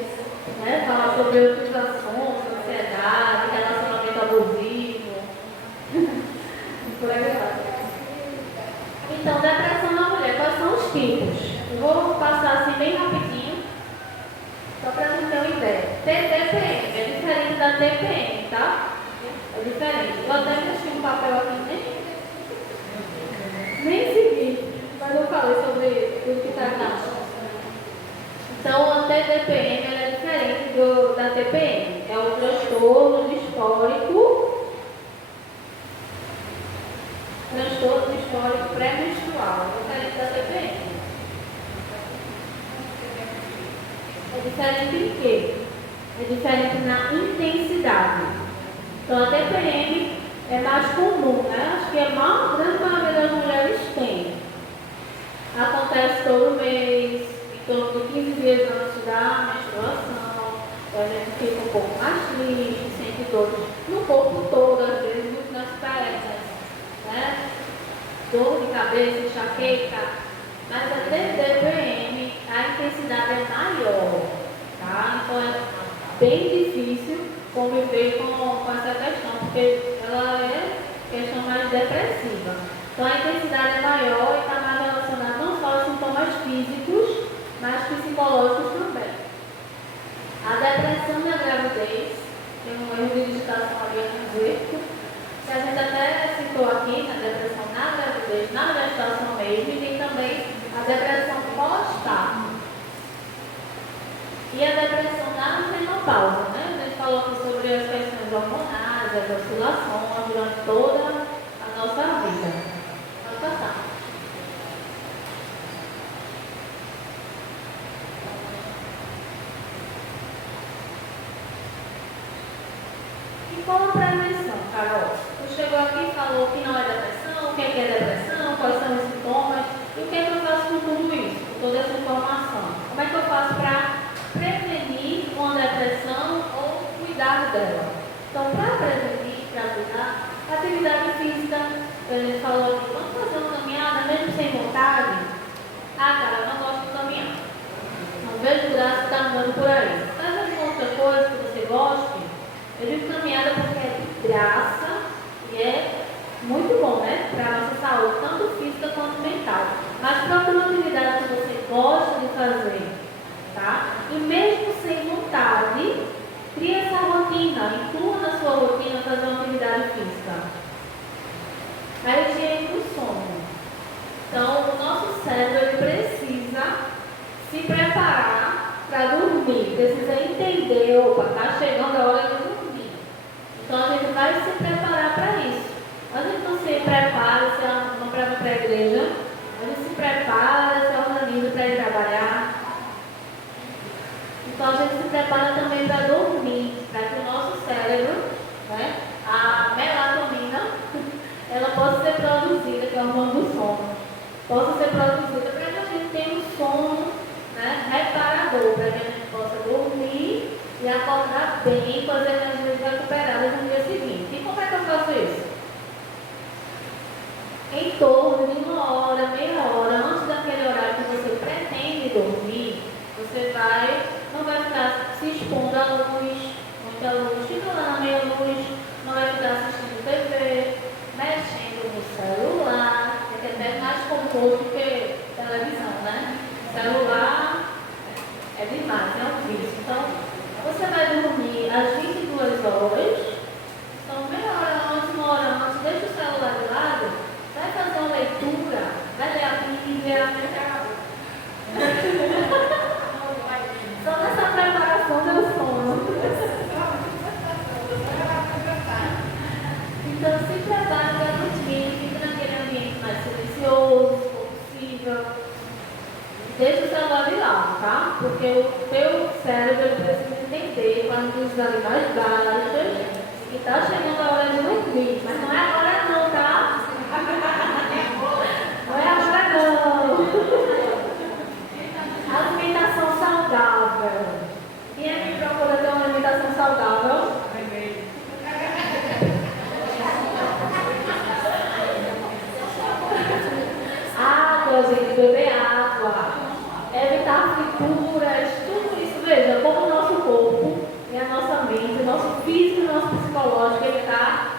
né? Falar sobre outros assuntos, ansiedade, relacionamento abusivo. Por aí vai. Então, depressão na mulher, quais são os tipos? Eu vou passar assim bem rapidinho, só para a gente ter uma ideia. TPM é diferente da TPM, tá? É diferente. Eu até deixei um papel aqui, nem segui, mas eu falei sobre tudo que está aqui. Então, a TDPM é diferente da TPM. É o transtorno disfórico pré-menstrual. É diferente da TPM. É diferente em quê? É diferente na intensidade. Então, a TPM é mais comum, né? Acho que a grande maioria das mulheres tem. Acontece todo mês, em torno de 15 dias antes da menstruação. A gente fica um pouco mais triste, sente dores no corpo todo, às vezes muito nas pernas, né? Dor de cabeça, enxaqueca. Mas a TDPM, a intensidade é maior, tá? Então é bem difícil conviver com essa questão, porque ela é questão mais depressiva. Então a intensidade é maior e está mais relacionada não só aos sintomas físicos, mas psicológicos também. A depressão na gravidez, tem um erro de digitação ali a dizer, que a gente até citou aqui, na depressão na gravidez, na gestação mesmo, e tem também a depressão pós-parto. E a depressão na menopausa, né? A gente falou aqui sobre as questões hormonais, as oscilações durante toda a nossa vida. Pode passar. E qual a prevenção, Carol? Tu chegou aqui e falou que não é depressão, o que é depressão, quais são os sintomas, e o que é que eu faço com tudo isso, com toda essa informação? Como é que eu faço para prevenir uma depressão ou cuidar dela? Então, para prevenir, para cuidar, atividade física, a gente falou aqui, vamos fazer uma caminhada mesmo sem vontade? Ah, cara, eu não gosto de caminhar. Não vejo graça de estar andando por aí. Faz alguma outra coisa que você goste? Eu digo caminhada porque é de graça e é muito bom, né? Para a nossa saúde, tanto física quanto mental. Mas procure uma atividade que você gosta de fazer, tá? E mesmo sem vontade, crie essa rotina, inclua na sua rotina fazer uma atividade física. A higiene do sono. Então, o nosso cérebro ele precisa se preparar para dormir, precisa entender, opa, está chegando a hora de dormir. Então, a gente vai se preparar para isso. A gente não se prepara, se não prepara para a igreja, a gente se prepara, se organiza para ir trabalhar. Então, a gente se prepara também para dormir, para que o nosso cérebro, né, a melatonina, ela possa ser produzida, que é o hormônio do sono, possa ser produzida para que a gente tenha um sono, né, reparador, para que a gente possa dormir e acordar bem com as energias recuperadas no dia seguinte. E como é que eu faço isso? Em torno de 1 hora, meia hora, antes daquele horário que você pretende dormir, você não vai ficar se expondo à luz, muita luz, fica lá na meia luz, não vai ficar assistindo TV, mexendo no celular, que é até mais conforto do que televisão, né? Celular é demais, é um vício. Então, você vai dormir às 22 porque o teu cérebro ele precisa entender quando os animais baixas que está chegando a hora de dormir. Mas não é agora não, tá? Não é agora não. Alimentação saudável. Quem é que procura ter uma alimentação saudável? Água, gente, beber água. Evitar frituras, tudo isso. Veja, como o nosso corpo e a nossa mente, o nosso físico e o nosso psicológico, ele está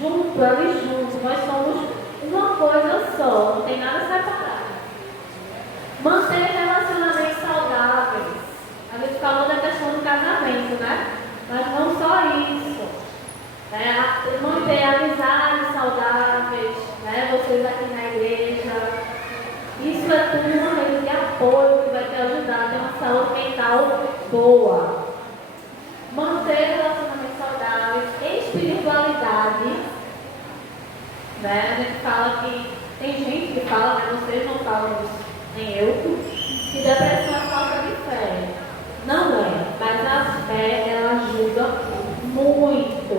junto, ali junto. Nós somos uma coisa só, não tem nada separado. Manter relacionamentos saudáveis. A gente falou da questão do casamento, né? Mas não só isso. Manter amizades saudáveis, né? Vocês aqui na igreja. Isso é tudo uma rede de apoio que vai te ajudar a ter uma saúde mental boa. Manter relacionamentos saudáveis, espiritualidade. Né? A gente fala que tem gente que fala, mas vocês não falam isso, nem eu, que depressão é falta de fé. Não é, mas a fé ela ajuda muito.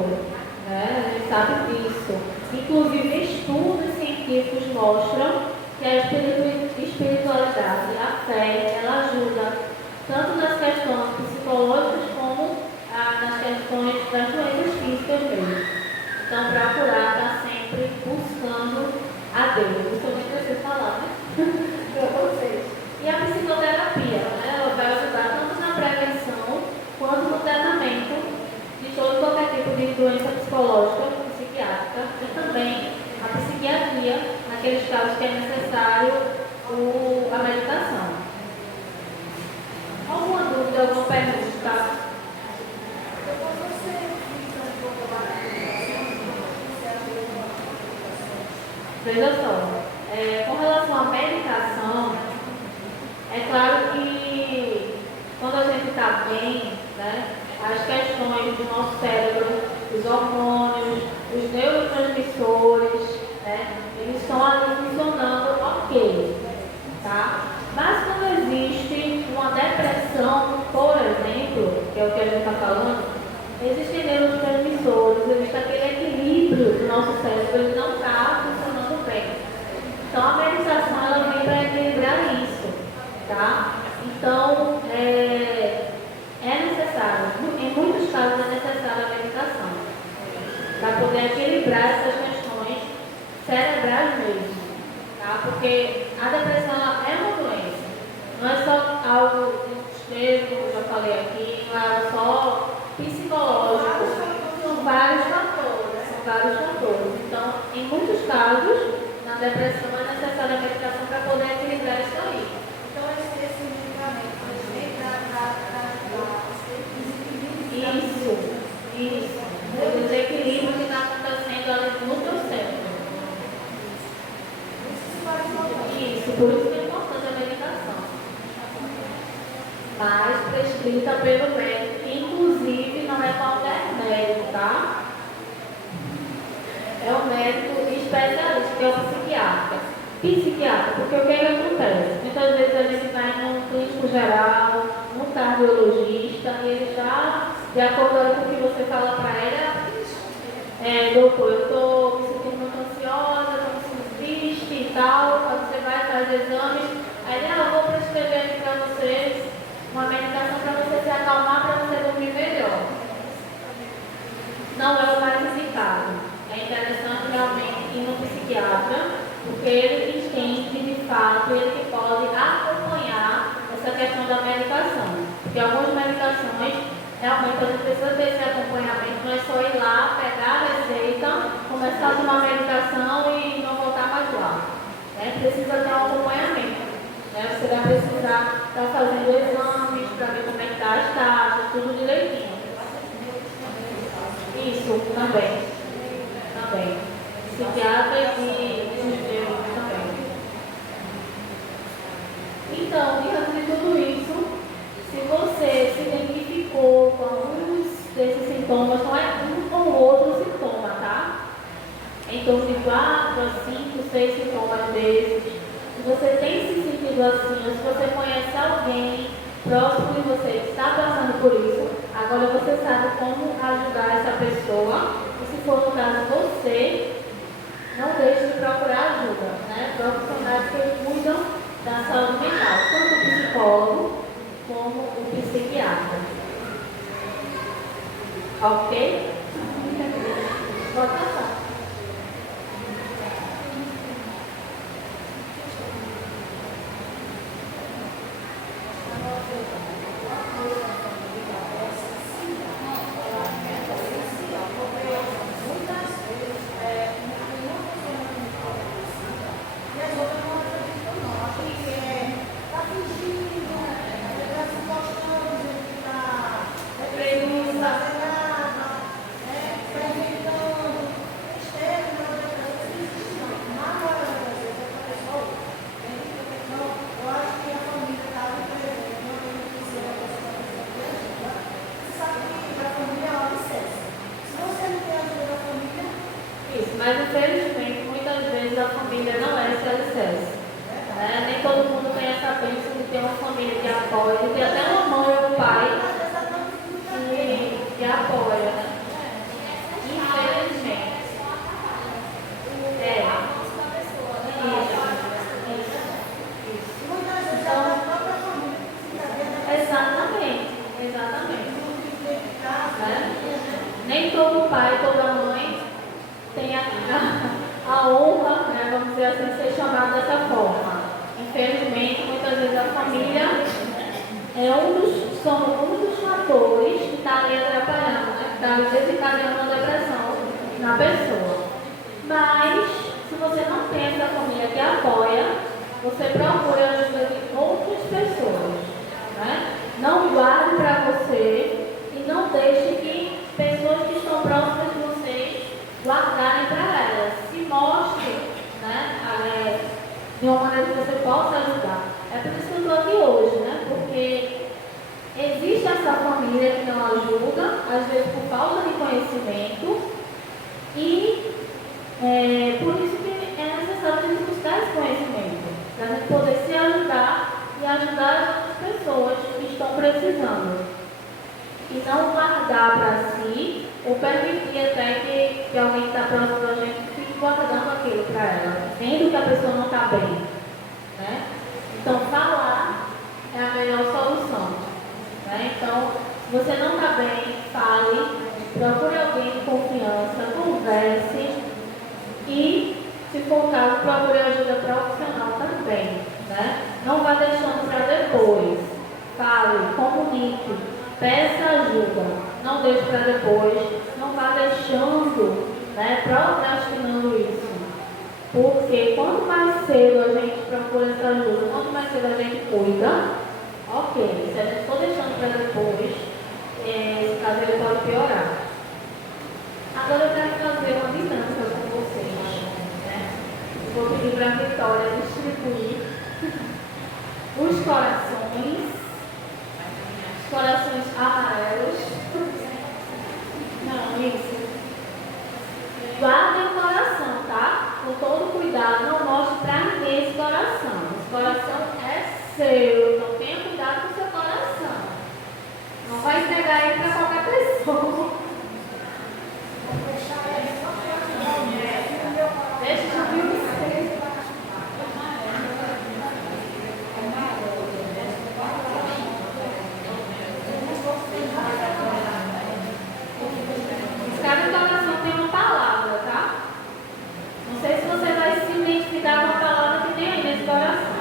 Né? A gente sabe disso. Inclusive estudos científicos mostram que a espiritualidade, a fé, ela ajuda tanto nas questões psicológicas como nas questões das doenças físicas mesmo. Então, procurar estar sempre buscando a Deus. Isso eu nem preciso falar, né? Para vocês. E a psicoterapia, né? Ela vai ajudar tanto na prevenção quanto no tratamento de todo qualquer tipo de doença psicológica, psiquiátrica e também a psiquiatria, naqueles casos que é necessário a medicação. Alguma dúvida, alguma pergunta? Veja só, com relação à medicação, é claro que quando a gente está bem, né, as questões do nosso cérebro, os hormônios, os neurotransmissores, né, eles estão ali funcionando ok, tá? Mas quando existe uma depressão, por exemplo, que é o que a gente está falando, existem neurotransmissores, existe aquele equilíbrio do nosso cérebro, ele não está funcionando bem. Então a medicação ela vem para equilibrar isso, tá? Então é necessário, em muitos casos é necessária a medicação, para poder equilibrar essas questões cerebrais mesmo, tá? Porque a depressão ela é uma doença, não é só algo extremo, como eu já falei aqui, não é só psicológico, são vários fatores. Então, em muitos casos, na depressão é necessária a medicação para poder equilibrar isso aí. Então, esse medicamento, Isso. O desequilíbrio que está acontecendo ali no teu cérebro. Isso, por isso que é importante a medicação. Mas prescrita pelo médico, inclusive não é qualquer médico, tá? É o médico especialista, que é o psiquiatra, porque o que acontece? Muitas vezes a gente vai num clínico geral, num cardiologista, e ele já, de acordo com o que você fala para ele, doutor, eu estou me sentindo muito ansiosa, estou me sentindo triste e tal, quando você vai fazer exames, aí eu vou prescrever aqui para vocês uma medicação para você se acalmar, para você dormir melhor. Não é o mais indicado. É interessante realmente ir no psiquiatra, porque ele entende de fato, ele que pode acompanhar essa questão da medicação. Porque algumas medicações, realmente a gente precisa ter esse acompanhamento, não é só ir lá, pegar a receita, começar a tomar a medicação e não voltar mais lá. Né? Precisa ter um acompanhamento. Né? Você vai precisar estar fazendo exames para ver como é que está as taxas, tudo direitinho. Isso, também. Psiquiatra e psicólogo também. Então, diante de tudo isso, se você se identificou com alguns desses sintomas, não é um ou outro sintoma, tá? Em torno de 4 a 5, 6 sintomas desses. Se você tem se sentido assim, ou se você conhece alguém próximo de você que está passando por isso, agora você sabe como ajudar essa pessoa. E se for no caso você, não deixe de procurar ajuda, né? Profissionais que cuidam da saúde mental, tanto o psicólogo como o psiquiatra. Ok? Pode passar. Mas infelizmente, muitas vezes a família não é esse alicerce. Né? Nem todo mundo tem essa bênção de ter uma família que apoia, de ter até uma mãe ou um pai que apoia. Né? Infelizmente. Exatamente. Né? Nem todo pai, toda mãe tem a honra, né, vamos dizer assim, de ser chamado dessa forma. Infelizmente, muitas vezes a família são um dos fatores que está ali atrapalhando, né, que está desencadeando uma depressão na pessoa. Mas, se você não tem essa família que apoia, você procura a ajuda de outras pessoas. Né? Não guarde para você e não deixe que pessoas que estão próximas de vocês guardarem para elas. Se mostre, né, de uma maneira que você possa ajudar. É por isso que eu estou aqui hoje, né? Porque existe essa família que não ajuda, às vezes por falta de conhecimento, e por isso que é necessário a gente buscar esse conhecimento, para a gente poder se ajudar e ajudar as outras pessoas que estão precisando. E não guardar para si, ou permitir até que alguém que está próximo da gente fique guardando aquilo para ela, vendo que a pessoa não está bem. Né? Então, falar é a melhor solução. Né? Então, se você não está bem, fale, procure alguém de confiança, converse e, se for o caso, procure ajuda profissional também. Né? Não vá deixando para depois. Fale, comunique, peça ajuda. Não deixe para depois. Não vá deixando, né, procrastinando isso. Porque quanto mais cedo a gente procura essa ajuda, quanto mais cedo a gente cuida, ok. Se a gente for deixando para depois, esse caso ele pode piorar. Agora eu quero fazer uma dinâmica com vocês. Né? Vou pedir para a Vitória distribuir os corações amarelos. Não, isso. Guardem o coração, tá? Com todo cuidado, não mostre para ninguém esse coração. Esse coração é seu, então tenha cuidado com o seu coração. Não vai entregar ele para qualquer pessoa. Deixa eu abrir você. Cada coração tem uma palavra, tá? Não sei se você vai se identificar com a palavra que tem aí nesse coração.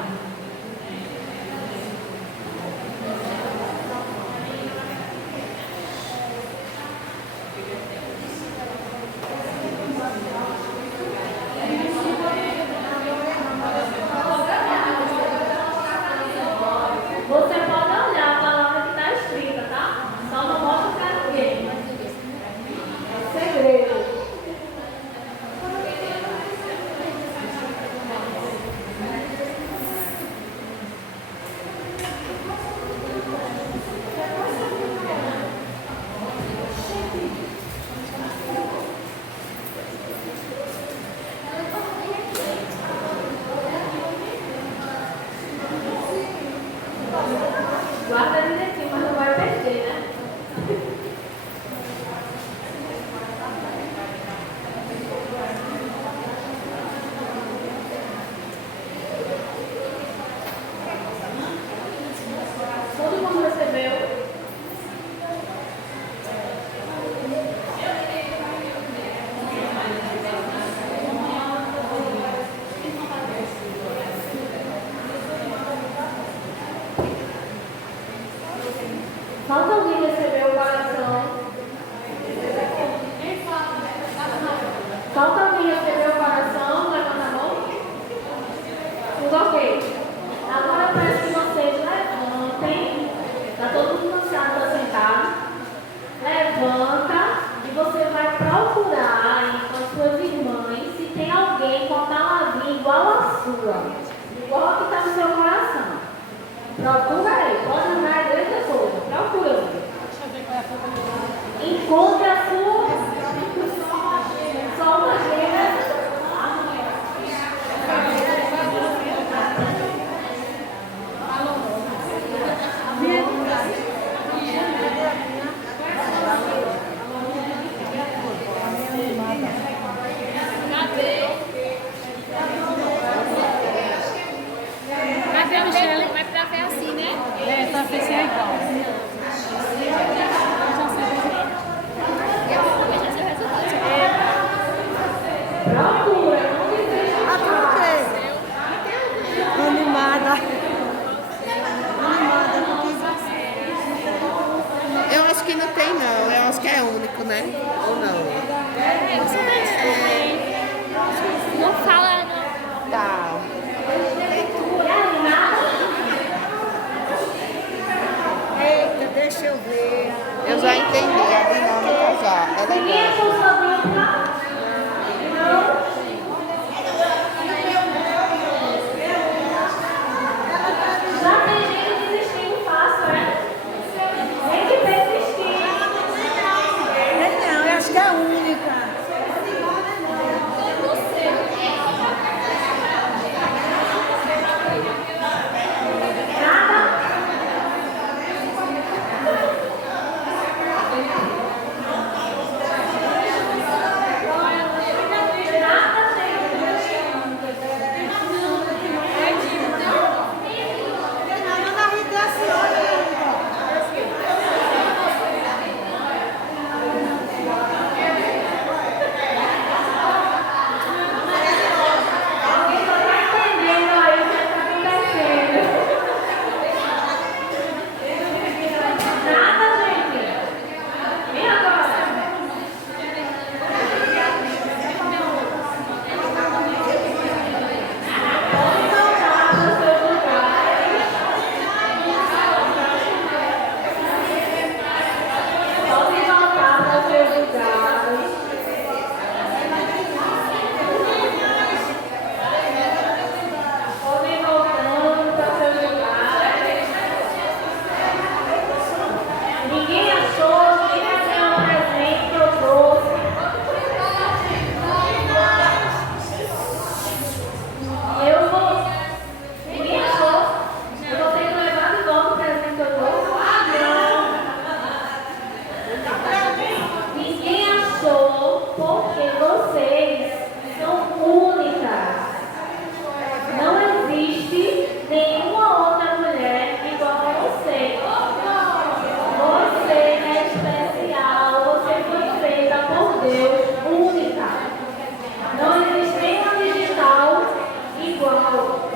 Procura aí, pode usar a igreja toda, procura. Encontre a sua só uma gêmea. Cadê o Michele? Mas pra ver assim, né? É, pra ver se é igual. Procura, não desista. Ah, por quê? Animada. Animada, Eu acho que não tem não, eu acho que é único, né? Ou não? Não fala, não. Tá. Eita, deixa eu ver. Eu já entendi a dinâmica já. É Ninguém legal. achou sua dupla? Não? Já tem gente desistindo fácil, né? Tem que persistir. Não, eu acho que é a única. Nada? Alguém só está entendendo aí o que está acontecendo. Nada, gente. E agora? Pode voltar para os seus lugares. Pode voltar para os seus lugares. Podem voltando para os seus lugares. Ninguém achou, ninguém recebeu o presente que eu trouxe. Eu vou. Ninguém achou. Eu vou ter que levar de volta o presente que eu trouxe. Ninguém achou porque vocês são únicas. Não existe nenhuma outra mulher igual a você. Você é especial, você foi feita por Deus, única. Não existe nenhuma digital igual.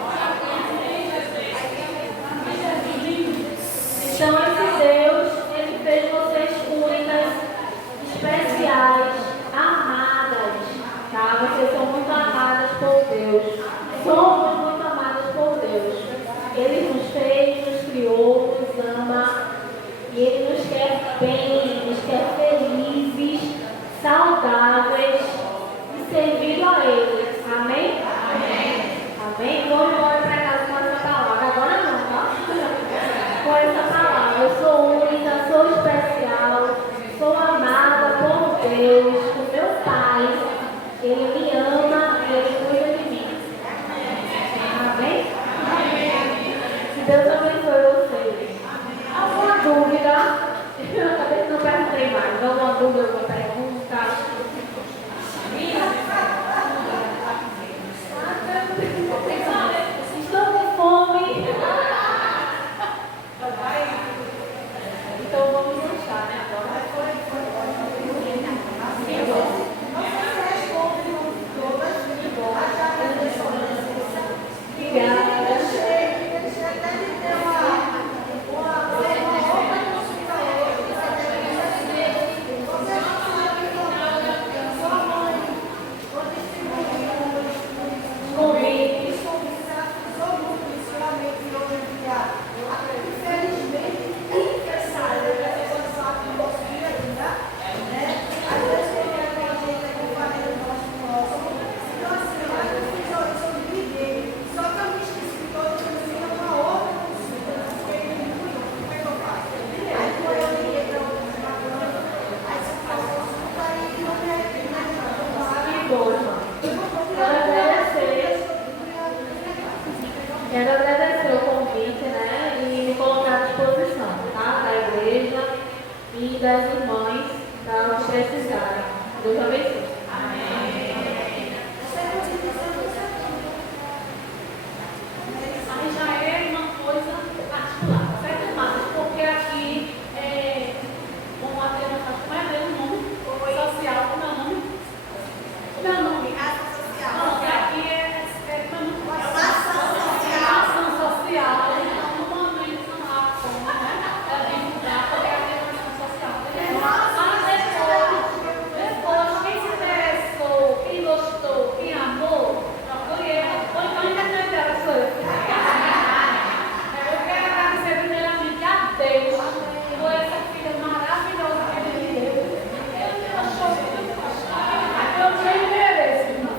Então esse Deus, ele fez vocês únicas, especiais, amadas, tá? Vocês são muito amadas por Deus. Somos muito amadas por Deus. Ele nos fez, nos criou, nos ama. E Ele nos quer bem, nos quer felizes, saudáveis e servindo a Ele. Amém? Amém. Amém? Vamos embora para casa com essa palavra. Agora não, tá? Com essa palavra. Eu sou única, sou especial, sou amada por Deus, por meu Pai. Ele me ama e Ele cuida de mim. bom, irmão. Quero agradecer o convite, né? E me colocar à disposição, tá? Da igreja e das irmãs, para o que precisarem. Deus abençoe. Aí já é uma coisa particular, certo, irmãs? Porque aqui vamos lá ter como é o nome social, como é o nome? Como é o nome? Ação social. Não, aqui é ação social. Então, no momento, a ação, né? É divulgar, porque aqui é uma ação social. Depois, quem se interessou, quem gostou, quem amou, procure ela. Ou então ainda não interessou. Eu quero agradecer primeiramente a Deus por essa filha maravilhosa que Ele me deu. Eu achou que eu sei mereço, irmã.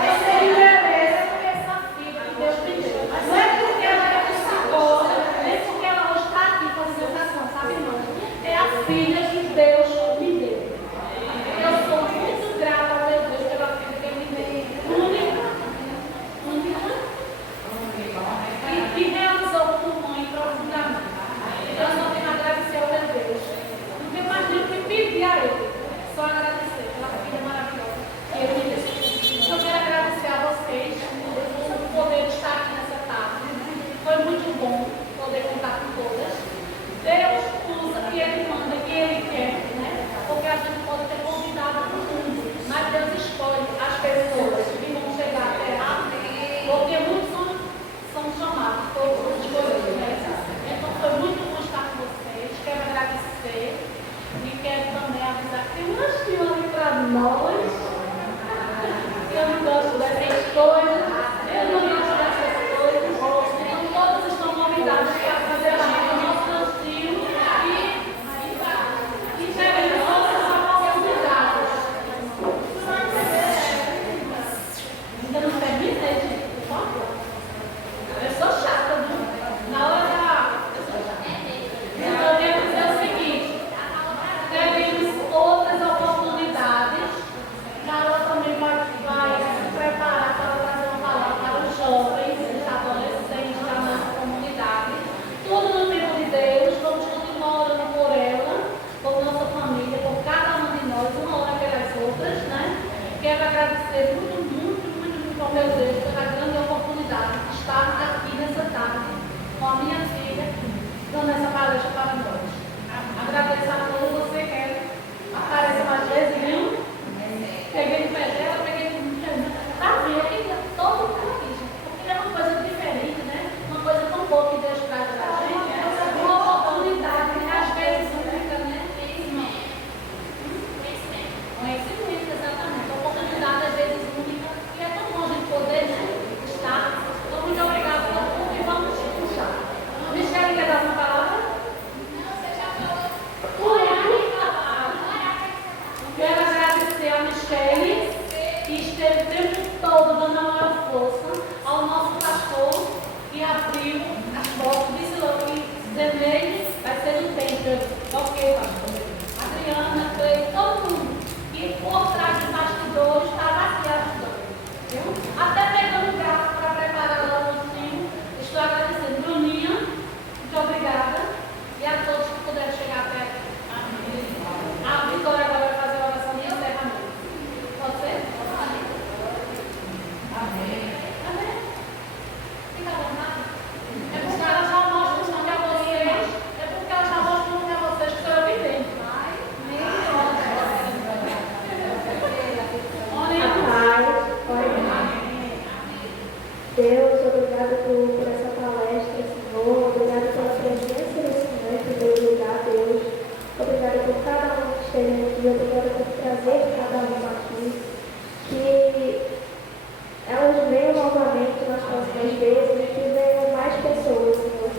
Eu sei mereço porque essa filha que Deus me deu. Não é porque ela é psicóloga, nem porque ela hoje está aqui fazendo oração, sabe, irmã? É a filha que Deus me deu. Eu sou muito grata a Deus pela filha que Ele me deu. Única. E que realizou como mãe profundamente. Então, eu só tenho a agradecer ao meu Deus. Não tem mais nem o que pedir a Ele. Só agradecer pela filha maravilhosa que Ele me deu. Eu quero agradecer a vocês por poder estar aqui nessa tarde. Foi muito bom poder contar com todas. Deus usa e Ele manda que Ele quer, né? Porque a gente pode ter convidado para o mundo, mas Deus escolhe as pessoas que vão chegar até lá. Porque muitos são chamados, todos são escolhidos, né? Então foi muito bom estar com vocês. Quero agradecer e quero também avisar que tem uma fila ali para nós. Eu não gosto dessas coisas. Eu não gosto dessas coisas. Então todos estão convidados para fazer lá o nosso lanchinho e teremos outras oportunidades. Ainda não terminei, gente, por favor. Eu sou chata, viu? Na hora da... Então, eu quero dizer o seguinte. Teremos outras oportunidades. Carol também vai se preparar para trazer uma palavra para os jovens, os adolescentes da nossa comunidade. Tudo no tempo de Deus. Vamos continuar orando por ela, por nossa família, por cada uma de nós, uma hora pelas outras, né? Quero agradecer muito ao meu Deus pela grande oportunidade de estar aqui nessa tarde com a minha filha, dando essa palestra para nós. Agradeço a todos, você quer aparecer mais vezes, viu? Peguei no pé dela, peguei no pé dela. Tá vendo? Aqui todo mundo aqui, gente. Porque é uma coisa diferente, né? Uma coisa tão boa que Deus traz pra gente. Uma oportunidade que às vezes fica, né? Conhecimento, exatamente. Uma oportunidade às vezes única. E é tão bom a gente poder, né? Estar. Então, muito obrigada por tudo e vamos puxar. Michele, quer dar uma palavra? Não, você já falou. Quero agradecer a Michele, que esteve o tempo todo dando a maior força ao nosso pastor, que abriu as portas, disse logo que Zenei vai ser do templo. Ok, pastor. Adriana, Cleide, todo mundo. E por trás dos bastidores estava aqui ajudando. Viu? Até pegando o braço para preparar lá o lanchinho. Estou agradecendo. Bruninha, muito obrigada. E a todos que puderam chegar até aqui. A Vitória agora vai fazer a oração de encerramento. Pode ser? Amém. Amém. Fica à vontade. É porque ela já mostra o nome a vocês. É porque ela já mostra o nome a vocês que sou eu que tenho. Deus, obrigada por essa palestra, Senhor. Obrigada pela presença do Senhor em primeiro lugar, Deus. Obrigada por cada um que esteve aqui. Obrigada por trazer cada um aqui. Que elas venham novamente nas próximas vezes e que venham mais pessoas, Senhor,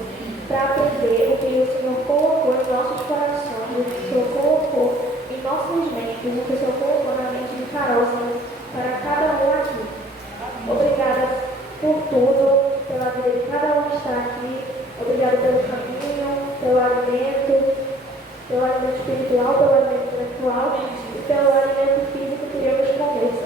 para aprender o que o Senhor colocou em nossos corações, o que o Senhor colocou em nossas mentes, o que o Senhor colocou na mente de Carol, Senhor, para cada um aqui. Obrigada por tudo, pela vida de cada um que está aqui. Obrigada pelo caminho, pelo alimento espiritual, pelo alimento intelectual e pelo alimento físico que iremos comer.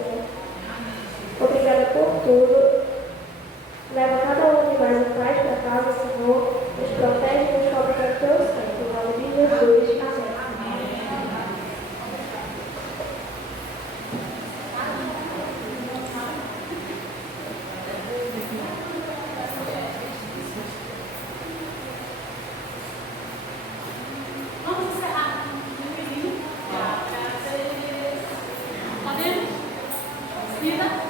Tira.